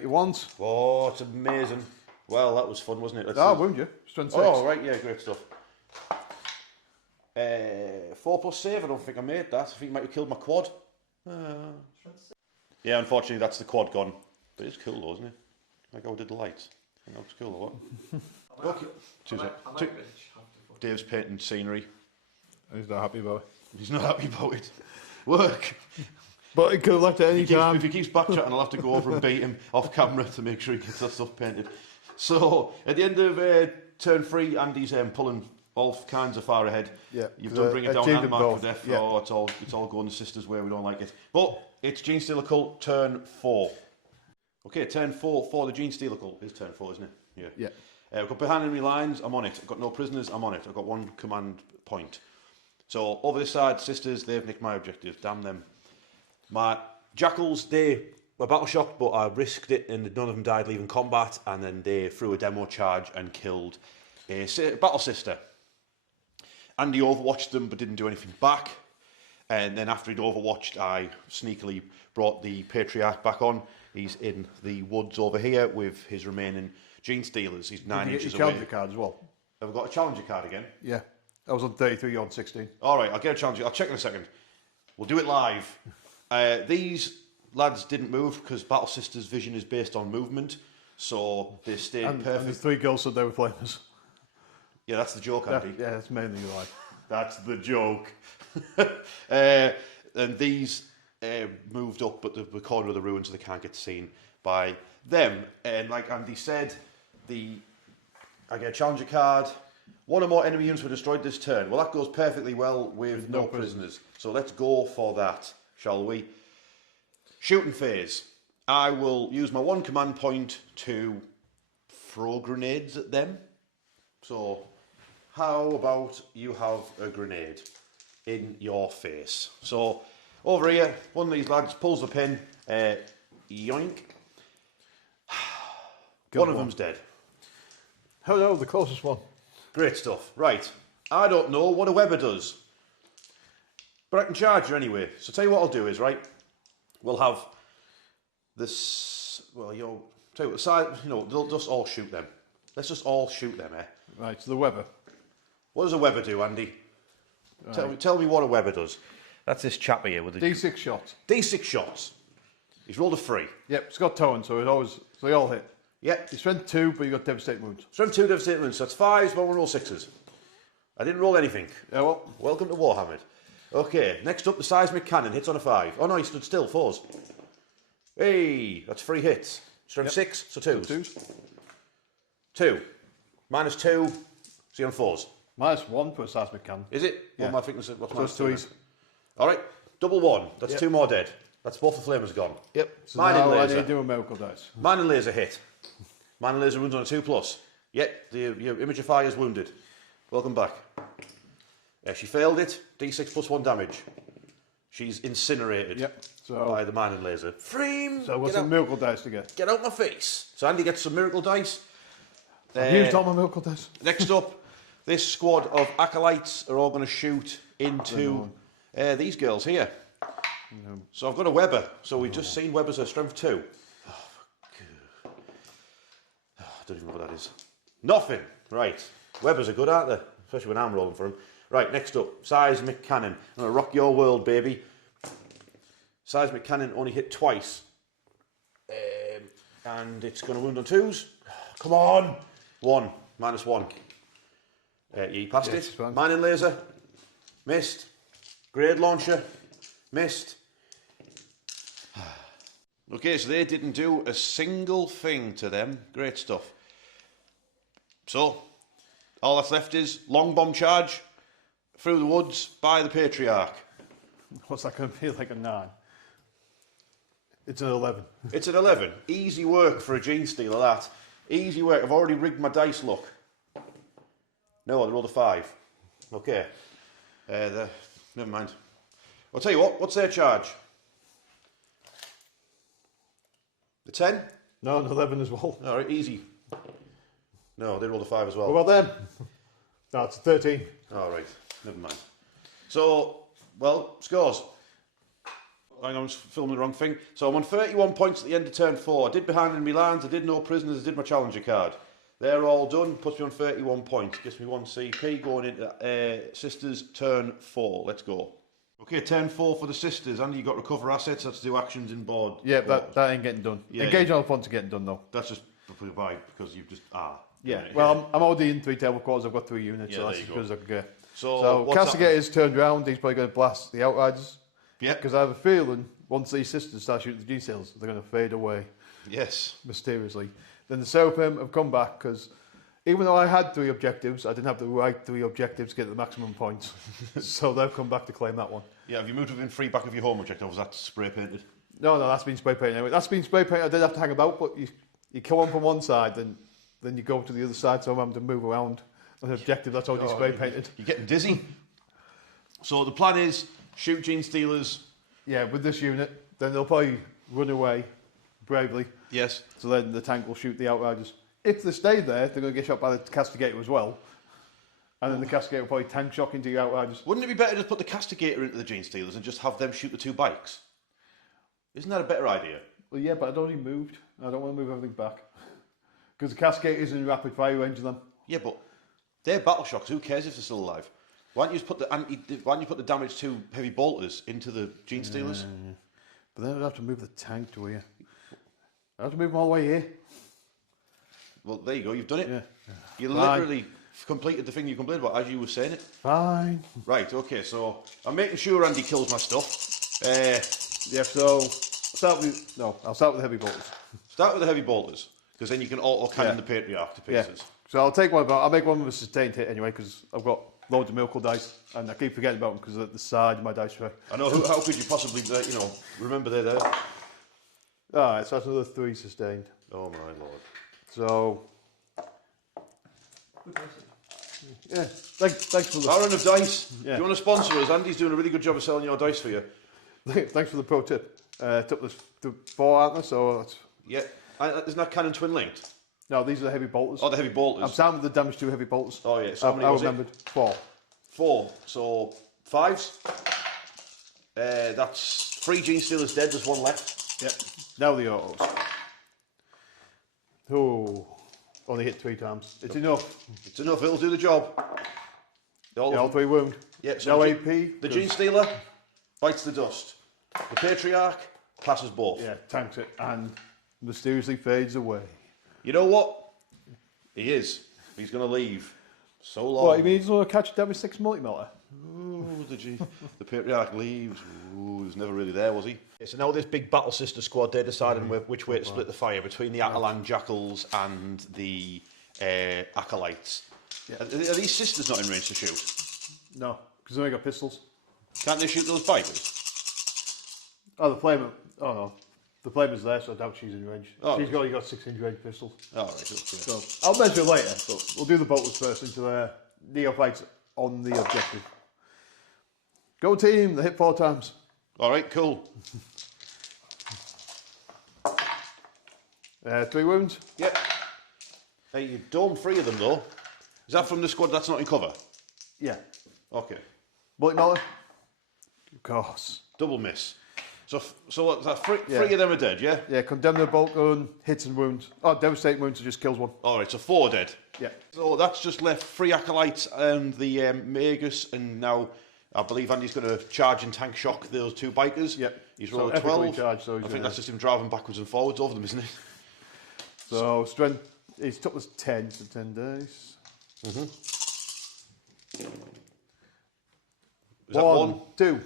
You want? Oh, it's amazing. Well, that was fun, wasn't it? I wound you. Strength 6. Oh, right, yeah, great stuff. 4 plus save, I don't think I made that. I think you might have killed my quad. Yeah, unfortunately, that's the quad gone. But it's cool though, isn't it? Like how I did the lights. I think that looks cool, or what? Okay. Dave's painting scenery. He's not happy about it. He's not happy about it. Work. But he could have left at any time. If he keeps backtracking, I'll have to go over and beat him off camera to make sure he gets that stuff painted. So, at the end of turn 3, Andy's pulling all kinds of far ahead. Yeah, You've done bring it down and mark for death. Yeah. Oh, it's all going the sisters' way. We don't like it. But it's Genestealer Cult turn 4. Okay, turn 4 for the Genestealer Cult. It's turn 4, isn't it? Yeah. Yeah. I've got behind enemy lines. I'm on it. I've got no prisoners. I'm on it. I've got 1 command point. So over this side, sisters, they've nicked my objective. Damn them. My jackals, they were battle shocked, but I risked it, and none of them died leaving combat. And then they threw a demo charge and killed a battle sister. Andy overwatched them, but didn't do anything back. And then after he'd overwatched, I sneakily brought the Patriarch back on. He's in the woods over here with his remaining Genestealers. He's 9 inches away. Challenger card as well. Have we got a Challenger card again? Yeah. I was on 33, you're on 16. All right, I'll get a Challenger. I'll check in a second. We'll do it live. These lads didn't move because Battle Sister's vision is based on movement, so they stayed perfect. And the 3 girls said they were flamers. Yeah, that's the joke, Andy. Yeah, that's mainly right. That's the joke. And these moved up, but the corner of the ruins, so they can't get seen by them. And like Andy said, I get a Challenger card. One or more enemy units were destroyed this turn. Well, that goes perfectly well with no prisoners. So let's go for that, shall we? Shooting phase. I will use my 1 command point to throw grenades at them. So how about you have a grenade in your face? So over here, one of these lads pulls the pin, yoink. One of them's dead. Oh no, the closest one. Great stuff. Right. I don't know what a Weber does, but I can charge her anyway. So tell you what I'll do is, right, we'll have this, well, tell you what, the side, they'll just all shoot them. Let's just all shoot them, eh? Right, so the Weber. What does a Weber do, Andy? Right. Tell me what a Weber does. That's this chap here with the D6 shots. D6 shots. He's rolled a 3. Yep, it's got towing, so they all hit. Yep. He's strength 2, but you got devastating wounds. Strength 2, devastating wounds. So that's 5s, but I won't roll 6s. I didn't roll anything. Yeah, well. Welcome to Warhammer. Okay, next up, the seismic cannon hits on a 5. Oh no, he stood still, 4s. Hey, that's 3 hits. Strength 6, so 2s. 2s. 2. -2, so you're on 4s. -1 for a seismic cannon. Is it? Yeah. What am I thinking? What's Just 3s. All right, double 1. That's 2 more dead. That's both the flamers gone. Yep. So Mining now laser. I need to do a miracle dice. Mining laser hit. Mining laser wounds on a 2+. Yep, your imagifier is wounded. Welcome back. She failed it. D6 +1 damage. She's incinerated by the mining laser. Freem! So what's some miracle dice to get? Get out my face. So Andy gets some miracle dice. I've used all my miracle dice. Next up, this squad of acolytes are all going to shoot into these girls here. No. So I've got a Weber. So we've just seen Weber's a strength 2. I don't even know what that is. Nothing. Right. Webbers are good, aren't they? Especially when I'm rolling for them. Right, next up, seismic cannon. I'm going to rock your world, baby. Seismic cannon only hit twice. And it's going to wound on 2s. Come on. 1. -1. You passed it. Mining laser. Missed. Grenade launcher. Missed. Okay, so they didn't do a single thing to them. Great stuff. So, all that's left is long bomb charge through the woods by the Patriarch. What's that going to be like a 9? It's an 11. It's an 11. Easy work for a Genestealer, that. Easy work. I've already rigged my dice, look. No, I rolled a 5. Okay. Never mind. I'll tell you what, what's their charge? The 10? No, an 11 as well. All right, easy. No, they rolled a 5 as well. What about them? No, it's a 13. All right, never mind. So, well, scores. I was filming the wrong thing. So I'm on 31 points at the end of turn 4. I did behind enemy lines, I did no prisoners, I did my challenger card. They're all done, puts me on 31 points. Gives me 1 CP going into Sisters turn 4. Let's go. Okay, turn 4 for the Sisters. Andy, you got recover assets, that's do actions in board. Yeah, that ain't getting done. Yeah, Engage on opponents are getting done though. That's just by because you've just Yeah, well, I'm already in 3 tablecloths. I've got 3 units, so that's as good as I can get. So Castigator's turned round. He's probably going to blast the Outriders. Yeah. Because I have a feeling once these Sisters start shooting the G-Cells, they're going to fade away. Yes. Mysteriously. Then the Seraphim have come back because even though I had 3 objectives, I didn't have the right 3 objectives to get the maximum points. So they've come back to claim that one. Yeah, have you moved within 3 back of your home objective, or was that spray painted? No, that's been spray painted anyway. That's been spray painted. I did have to hang about, but you come on from one side, then you go to the other side, so I'm having to move around. An objective that's already spray painted. You're getting dizzy. So the plan is shoot Genestealers. Yeah, with this unit, then they'll probably run away bravely. Yes. So then the tank will shoot the Outriders. If they stay there, they're going to get shot by the Castigator as well. And then the Castigator will probably tank shock into your Outriders. Wouldn't it be better to put the Castigator into the Genestealers and just have them shoot the 2 bikes? Isn't that a better idea? Well, yeah, but I'd already moved. I don't want to move everything back. Because the Castigator is in rapid fire range of them. Yeah, but they're battle shocks. Who cares if they're still alive? Why don't you just put the damage 2 heavy bolters into the Genestealers? But then I'd have to move the tank to here. I'd have to move them all the way here. Well, there you go. You've done it. Yeah. You Fine. literally completed the thing you complained about as you were saying it. Fine. Right. Okay. So I'm making sure Andy kills my stuff. Yeah, so I'll start with heavy bolters. Start with the heavy bolters, because then you can auto cannon the Patriarch to Yeah. pieces. So I'll take one of them. I'll make one with a sustained hit anyway, because I've got loads of miracle dice, and I keep forgetting about them because they're at the side of my dice tray. I know. How could you possibly, remember they're there? Alright, so that's another 3 sustained. Oh my lord. So, yeah, thanks for the Our run of dice. Yeah. Do you want to sponsor us? Andy's doing a really good job of selling your dice for you. thanks for the pro tip. Took this to 4, aren't they? So that's, Yeah. Isn't that cannon twin linked? no, these are the heavy bolters. Oh, the heavy I'm bolters. starting with the damage 2 heavy bolters. Oh yeah. So how many I was it? remembered 4. 4. So 5s. That's 3 Genestealers dead. There's 1 left. Yep. Now the autos. Oh, only hit 3 times. It's enough. It's enough. It'll do the job. All 3 wound. Yeah. So No the AP. The Genestealer bites the dust. The Patriarch passes both. Yeah, tanks it and mysteriously fades away. You know what? He is. He's going to leave. So long. What, you mean he's going to catch damage 6 multi-melter? Ooh, the Patriarch leaves. Ooh, he was never really there, was he? So now this big Battle Sister squad, they're deciding which way to split the fire between the Atalan Jackals and the Acolytes. Yeah. Are these sisters not in range to shoot? No, because they only got pistols. Can't they shoot those bikers? Oh, the flamer. Oh no, the flamer's there, so I doubt she's in range. Oh, She's only got 6-inch range pistols. Oh, right, okay. So I'll measure later, but we'll do the bolters first into their neophytes on the objective. Go team! They hit 4 times. All right, cool. 3 wounds. Yep. Hey, you dome 3 of them though. Is that from the squad that's not in cover? Yeah. Okay. Bullet melter. Of course. Double miss. So what's that? 3 Yeah. of them are dead, yeah? Yeah, condemn the bolt gun, hits and wounds. Oh, devastating wounds, so just kills 1. All right, so 4 dead. Yeah. So that's just left 3 Acolytes and the Magus, and now I believe Andy's going to charge and tank shock those 2 bikers. Yep. He's So rolled a epically 12. charged, so he's I think gonna- that's just him driving backwards and forwards over them, isn't it? So strength, he's took us 10, so 10 days. Is that 1? 2.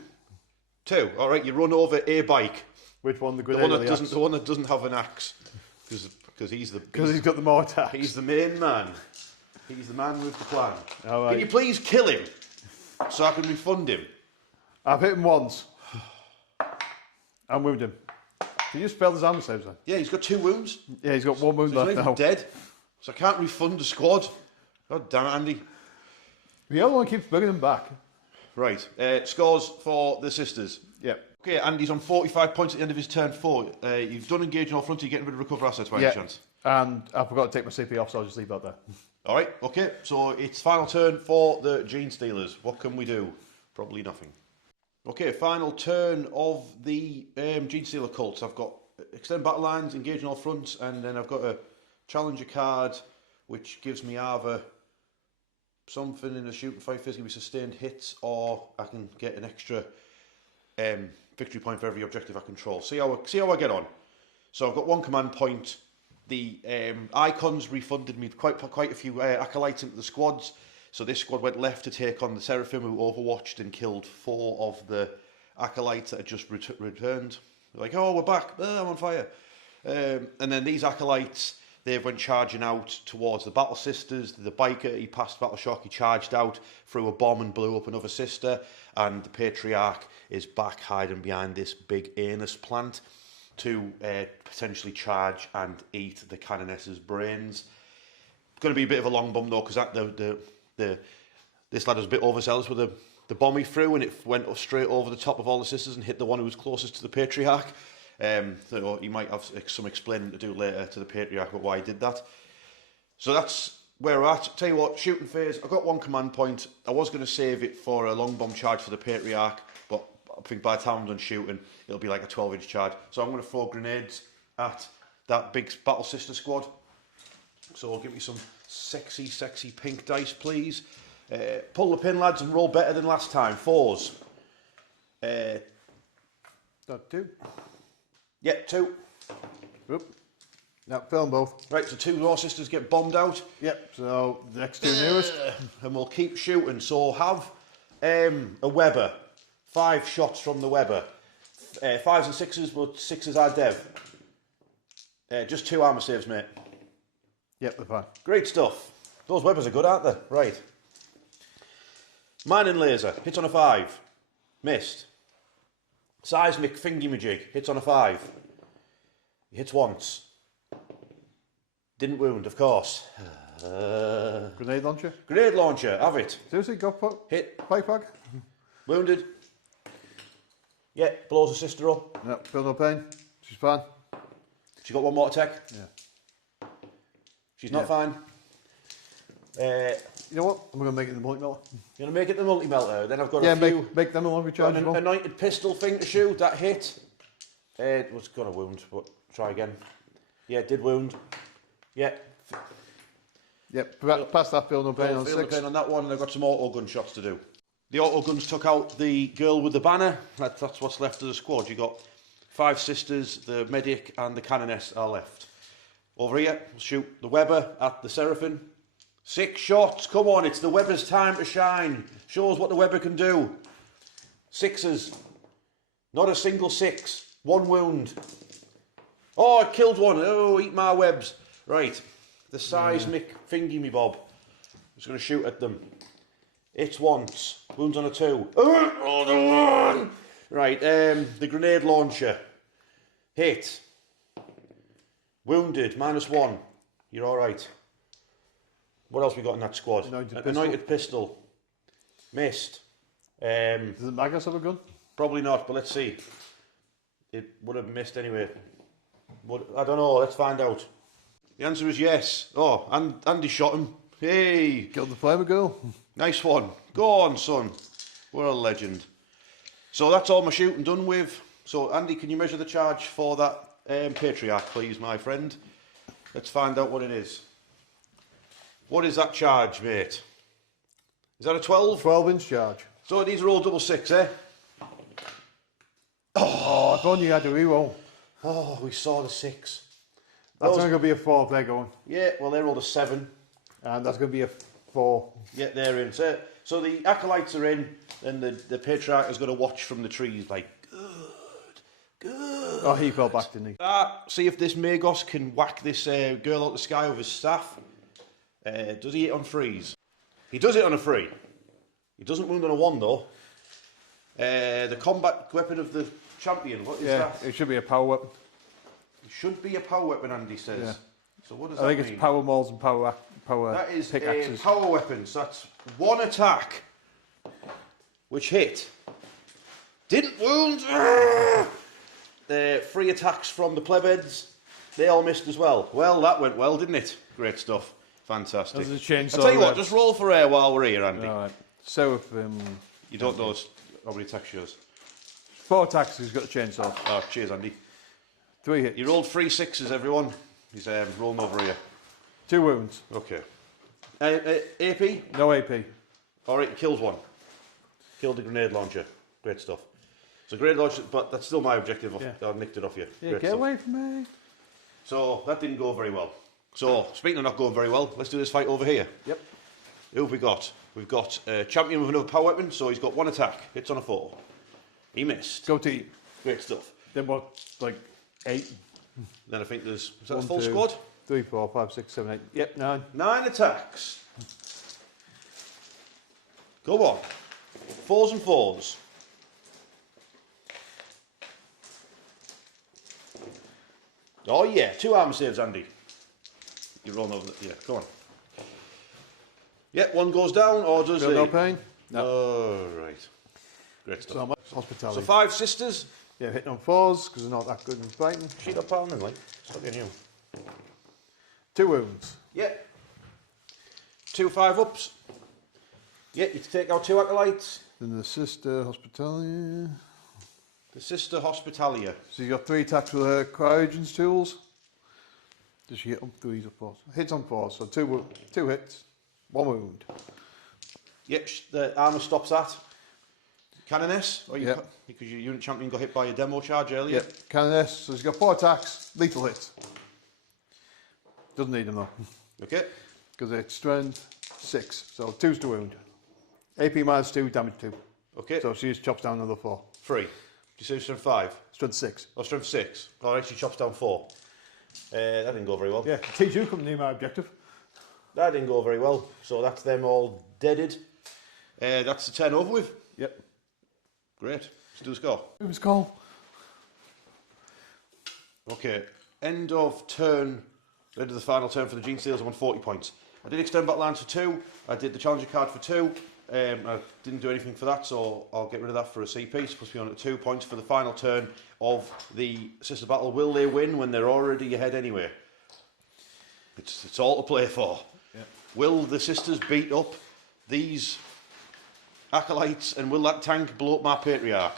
2. All right, you run over a bike. Which one? The The grenade one or that the doesn't. axe? The one that doesn't have an axe, because he's the. Because he's got the more attacks. He's the main man. He's the man with the plan. All right. Can you please kill him, so I can refund him? I've hit him once. And wounded him. Can you just fail his armor saves then? Yeah, he's got 2 wounds. Yeah, he's got 1 wound So he's left not now. even dead. So I can't refund the squad. God damn it, Andy. The other one keeps bringing him back. Right, scores for the sisters. Yep. Okay, Andy's on 45 points at the end of his turn 4. You've done engage in all front, you're getting rid of recover assets by any chance. And I forgot to take my CP off, so I'll just leave that there. All right, okay, so it's final turn for the Genestealers. What can we do? Probably nothing. Okay, final turn of the Genestealer Cults. I've got extend battle lines, engage in all fronts, and then I've got a challenger card, which gives me either something in a shooting fight physically with sustained hits, or I can get an extra victory point for every objective I control. See how I get on. So I've got 1 command point. The icons refunded me quite a few acolytes into the squads. So this squad went left to take on the Seraphim, who overwatched and killed 4 of the acolytes that had just returned. They're like, oh, we're back. I'm on fire. And then these acolytes, they went charging out towards the Battle Sisters. The biker, he passed Battle Shock, he charged out, threw a bomb and blew up another sister. And the Patriarch is back hiding behind this big anus plant to potentially charge and eat the Cannoness's brains. Going to be a bit of a long bomb though, because this lad was a bit overzealous with the bomb he threw, and it went straight over the top of all the sisters and hit the one who was closest to the Patriarch. So he might have some explaining to do later to the Patriarch about why he did that. So that's where we're at. Tell you what, shooting phase, I've got one command point. I was going to save it for a long bomb charge for the Patriarch, but I think by the time I'm done shooting, it'll be like a 12-inch charge. So I'm going to throw grenades at that big Battle Sister squad. So give me some sexy, sexy pink dice, please. Pull the pin, lads, and roll better than last time. 4s. That 2. Yep, 2. Oop. Yep, fill them both. Right, so 2 more sisters get bombed out. Yep, so the next 2 nearest. And we'll keep shooting. So have a Weber. 5 shots from the Weber. 5s and 6s, but 6s are dev. Just 2 armour saves, mate. Yep, they're fine. Great stuff. Those Webers are good, aren't they? Right. Mining laser, hits on a 5. Missed. Seismic thingy-majig, hits on a 5. He hits once. Didn't wound, of course. Grenade launcher. Grenade launcher, have it. Seriously, go for Hit. pipe bag. Wounded. Yeah, blows her sister up. Yep, feel no pain. She's fine. She got one more attack. Yeah. She's not fine. You know what? I'm going to make it the multi-melter. You're going to make it the multi-melter. Then I've got Yeah, a few... make them a one got an rechargeable. anointed pistol thing to shoot. That hit. It was going to wound, but try again. Yeah, it did wound. Yeah. Yep, pass that feel no pain on Feel 6. the pain on that one, and I've got some auto gun shots to do. The auto guns took out the girl with the banner. That's what's left of the squad. You got 5 sisters, the medic, and the canoness are left. Over here, we'll shoot the Weber at the Seraphim. 6 shots. Come on, it's the Weber's time to shine. Shows what the Weber can do. 6s. Not a single 6. 1 wound. Oh, I killed one. Oh, eat my webs. Right. The seismic thingy me bob. I'm just going to shoot at them. It's once. Wounds on a 2. Right. The grenade launcher. Hit. Wounded. -1. You're all right. What else we got in that squad? Anointed pistol. Missed. Does the Magus have a gun? Probably not, but let's see. It would have missed anyway. I don't know. Let's find out. The answer is yes. Oh, and Andy shot him. Hey. Killed the flamer girl. Nice one. Go on, son. What a legend. So that's all my shooting done with. So, Andy, can you measure the charge for that Patriarch, please, my friend? Let's find out what it is. What is that charge, mate? Is that a 12? 12-inch charge. So these are all double 6, eh? Oh, if only you had a reroll. Oh, we saw the 6. That's only going to be a 4 if they're going. Yeah, well, they're all the 7. And that's going to be a 4. Yeah, they're in. So the acolytes are in, and the Patriarch is going to watch from the trees, like, good. Oh, he fell back, didn't he? See if this Magos can whack this girl out the sky with his staff. Does he hit on 3s? He does it on a 3. He doesn't wound on a 1, though. The combat weapon of the champion, what is that? It should be a power weapon. It should be a power weapon, Andy says. Yeah. So what does that mean? I think it's power mauls and power That is pickaxes. a power weapon, so that's 1 attack, which hit. Didn't wound. 3 attacks from the plebeians. They all missed as well. Well, that went well, didn't it? Great stuff. Fantastic. There's a chainsaw. I'll tell you what, just roll for air while we're here, Andy. All right. So if You don't know how many attacks yours. 4 attacks, he's got a chainsaw. Oh, cheers, Andy. 3 hits. You rolled 3 6s, everyone. He's rolling over here. 2 wounds. Okay. AP? No AP. All right, he kills 1. Killed the grenade launcher. Great stuff. So grenade launcher, but that's still my objective. I nicked it off you. Yeah, Great get stuff. away from me. So that didn't go very well. So speaking of not going very well, let's do this fight over here. Yep. Who have we got? We've got a champion with another power weapon, so he's got 1 attack. Hits on a 4. He missed. Go team. Great stuff. Then what, like 8? Then I think is that a 1, full 2, squad? 3, 4, 5, 6, 7, 8. Yep, 9. 9 attacks. Go on. 4s and 4s. Oh yeah, 2 armor saves, Andy. You're rolling over. Yeah, come on. Yep, 1 goes down, or does Feel he? no pain? No. Oh, right. Great stuff. So much hospitality. So 5 sisters. Yeah, hitting on 4s because they're not that good in fighting. Sheet up pounding, like. Stop getting you. 2 wounds. Yeah. 2 5-ups. Yeah, you take out 2 acolytes. Then the Sister Hospitalia. The Sister Hospitalia. So you've got 3 attacks with her cryogens tools. Does she hit on 3s or 4s? Hits on 4s, so 2 hits, 1 wound. Yep, the armour stops that. Canoness, or Yep. because your unit champion got hit by a demo charge earlier. Yep, Canoness, so she's got 4 attacks, lethal hits. Doesn't need them though. Okay. Because it's strength 6, so 2's to wound. AP minus 2, damage 2. Okay. So she just chops down another 4. 3. Did you say strength 5? Strength 6. Or strength 6? Alright, she chops down 4. That didn't go very well. Yeah, T2 couldn't near my objective. That didn't go very well. So that's them all deaded. That's the turn over with. Yep. Great. Let's do the score. It was called. Okay. End of the final turn for the Genestealers. I'm on 40 points. I did extend battle lines for 2. I did the challenger card for 2. I didn't do anything for that, so I'll get rid of that for a CP. It's supposed to be on at 2 points for the final turn of the Sister Battle. Will they win when they're already ahead anyway? It's all to play for. Yep. Will the Sisters beat up these acolytes, and will that tank blow up my Patriarch?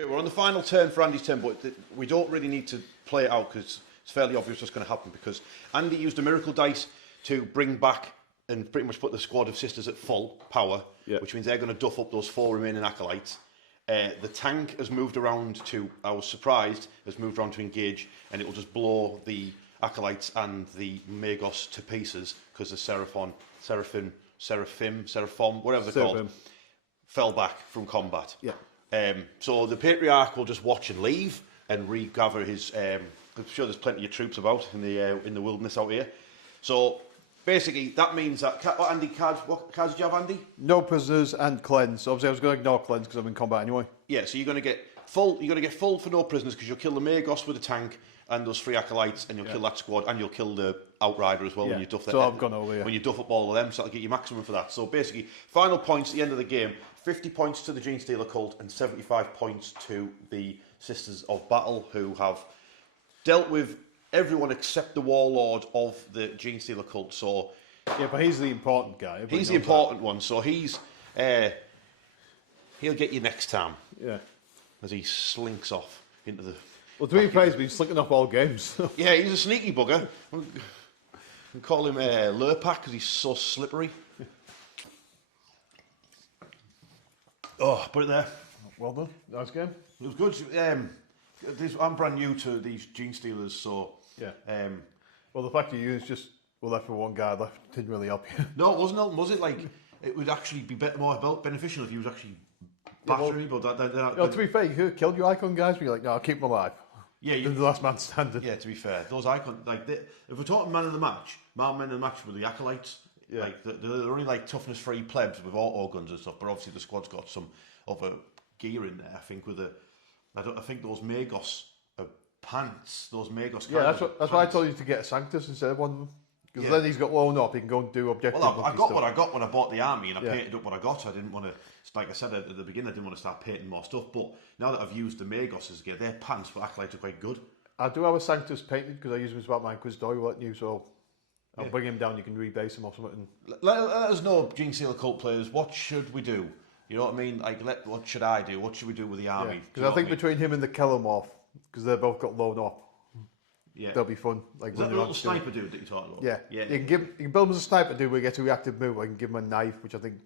Okay, we're on the final turn for Andy's turn, but we don't really need to play it out because it's fairly obvious what's going to happen, because Andy used a miracle dice to bring back and pretty much put the squad of Sisters at full power, Yep. which means they're going to duff up those 4 remaining acolytes. The tank has moved around to, I was surprised, has moved around to engage, and it will just blow the acolytes and the Magos to pieces because the Seraphim, whatever they're called, fell back from combat. Yeah. So the Patriarch will just watch and leave and regather his. I'm sure there's plenty of troops about in the wilderness out here. So basically, that means that Andy, what cards do you have, Andy? No prisoners and cleanse. Obviously, I was going to ignore cleanse because I'm in combat anyway. Yeah, so you're going to get full. You're going to get full for no prisoners because you'll kill the Magos with the tank and those 3 acolytes, and you'll kill that squad, and you'll kill the Outrider as well when you duff that. So I've gone over here. When you duff up all of them, so that'll get you maximum for that. So basically, final points at the end of the game: 50 points to the Genestealer Cult and 75 points to the Sisters of Battle, who have dealt with everyone except the Warlord of the Genestealer Cult. So yeah, but he's the important guy. he's the important one. So he'll get you next time. Yeah. As he slinks off into the. Well, to be fair, he's been slinking off all games. Yeah, he's a sneaky bugger. We call him Lurpak because he's so slippery. Oh, put it there. Well done. Nice game. It was good. I'm brand new to these Genestealers, so Yeah. Well, the fact you used just left for 1 guy left didn't really help you. no, it wasn't. Was it? Like it would actually be more beneficial if he was actually battering. But To be fair, you could have killed your icon guys, but you're like, no, I'll keep them alive. yeah, You're the last man standing. yeah. To be fair, those icons, if we're talking man of the match, my man of the match were the acolytes. Yeah. Like they're only like toughness 3 plebs with auto guns and stuff, but obviously the squad's got some other gear in there. I think I think those Magos are pants. Those Magos. Yeah, that's why I told you to get a Sanctus instead of one of them. Because then he's got loan up, he can go and do objective. Well, I got what I got when I bought the army, and I Yeah. painted up what I got. I didn't want to, like I said at the beginning, I didn't want to start painting more stuff. But now that I've used the Magos again, their pants for acolytes are quite good. I do have a Sanctus painted because I use him as about my Inquisitor letting you, so I'll bring him down, you can rebase him or something. Let us know, Genestealer Cult players, what should we do? You know what I mean? Like, what should I do? What should we do with the army? Because I think between him and the Kellermorph, because they've both got loan up, they'll be fun. Like Is that the little sniper dude that you're talking about? Yeah. You can build him as a sniper dude where he gets a reactive move. I can give him a knife, which I think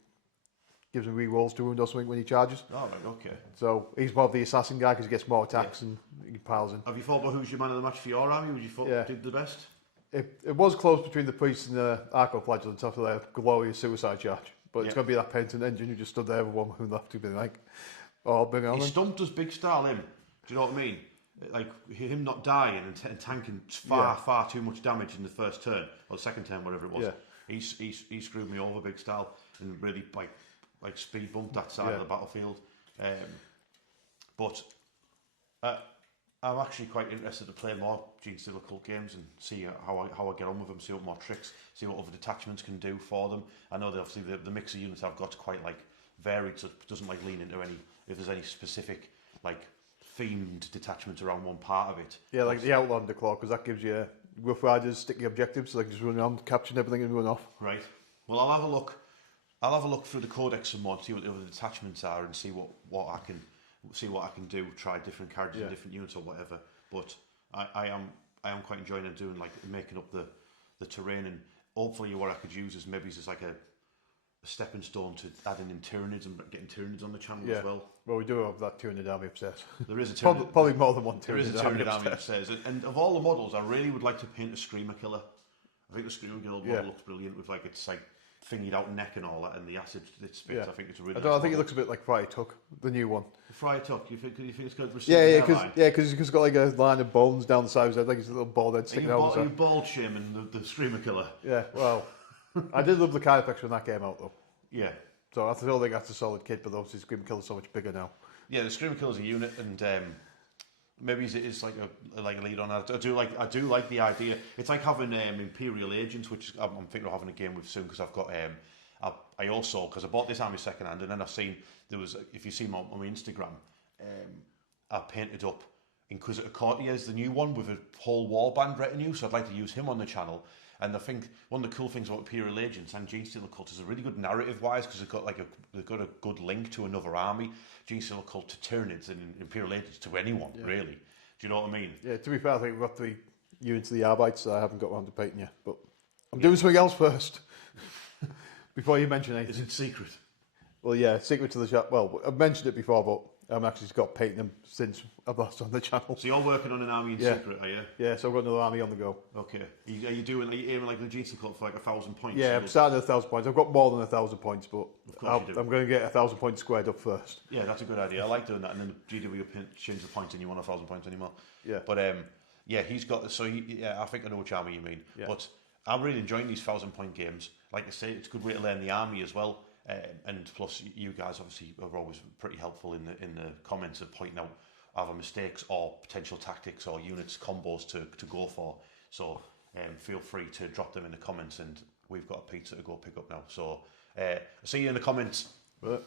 gives him re-rolls to wound or something when he charges. Oh, right, okay. So he's more of the assassin guy because he gets more attacks and he piles in. Have you thought about who's your man of the match for your army? Would you thought did the best? It was close between the priest and the Arco-Flagellants after their glorious suicide charge. But it's going to be that penitent engine who just stood there with one who left to be like, oh, bring it on. He stumped us big style him. Do you know what I mean? Like him not dying and tanking far too much damage in the first turn or the second turn, whatever it was. Yeah. He screwed me over big style and really like speed bumped that side of the battlefield. But I'm actually quite interested to play more Genestealer Cult games and see how I get on with them, see what more tricks, see what other detachments can do for them. I know that obviously the mix of units I've got is quite like varied, so it doesn't like lean into any, if there's any specific like themed detachments around one part of it. Yeah, like the Outlander Claw, because that gives you Rough Riders sticky objectives, so they can just run around capturing everything and run off. Right. Well, I'll have a look. I'll have a look through the codex some more, see what the other detachments are, and see what I can do. Try different characters and different units or whatever. But I am quite enjoying it, doing like making up the terrain, and hopefully what I could use is maybe just like a stepping stone to adding in tyranids and getting tyranids on the channel as well. Well, we do have that Tyranid army upstairs. There is a Tyranid, probably more than one there is a Tyranid Tyranid army upstairs. And of all the models, I really would like to paint a Screamer Killer. I think the Screamer Killer model looks brilliant with like it's like thingied out neck and all that, and the acid it spits. I think it's a really. I think it looks a bit like Friar Tuck, the new one. Friar Tuck. You think it's got because he's got like a line of bones down the side of his head, like his little bald head sticking out. Are you bald shaming the Screamer Killer? Yeah, well, I did love the card effects when that came out though. Yeah. So I still think that's a solid kit, but obviously Screamer Killer's so much bigger now. Yeah, the Screamer Killer's a unit, and maybe it's like a lead on. I do like the idea. It's like having Imperial Agents, which I'm thinking of having a game with soon because I've got. I also because I bought this army second hand, and then I've seen there was if you see my on my Instagram, I painted up Inquisitor Courtiers, the new one with a whole warband retinue. So I'd like to use him on the channel. And I think one of the cool things about Imperial Agents and Genestealer Cult is a really good narrative-wise because they've got a good link to another army. Genestealer Cult to Tyranids and Imperial Agents to anyone, really. Do you know what I mean? Yeah, to be fair, I think we've got 3 units of the Arbites that I haven't got around to painting yet. But I'm doing something else first before you mention anything. Is it secret? Well, yeah, secret to the chat. Well, I've mentioned it before, but I've actually got painting them since I've last on the channel. So you're working on an army in secret, are you? Yeah, so I've got another army on the go. Okay. Are you aiming like the Genestealer Cult for like 1,000 points? Yeah, I'm starting at 1,000 points. I've got more than 1,000 points, but I'm going to get 1,000 points squared up first. Yeah, that's a good idea. I like doing that, and then the GW change the points and you want 1,000 points anymore. Yeah. But yeah, he's got. So I think I know which army you mean. Yeah. But I'm really enjoying these 1,000-point games. Like I say, it's a good way to learn the army as well. And plus, you guys obviously are always pretty helpful in the comments of pointing out either mistakes or potential tactics or units combos to go for. So feel free to drop them in the comments, and we've got a pizza to go pick up now. So see you in the comments. Right.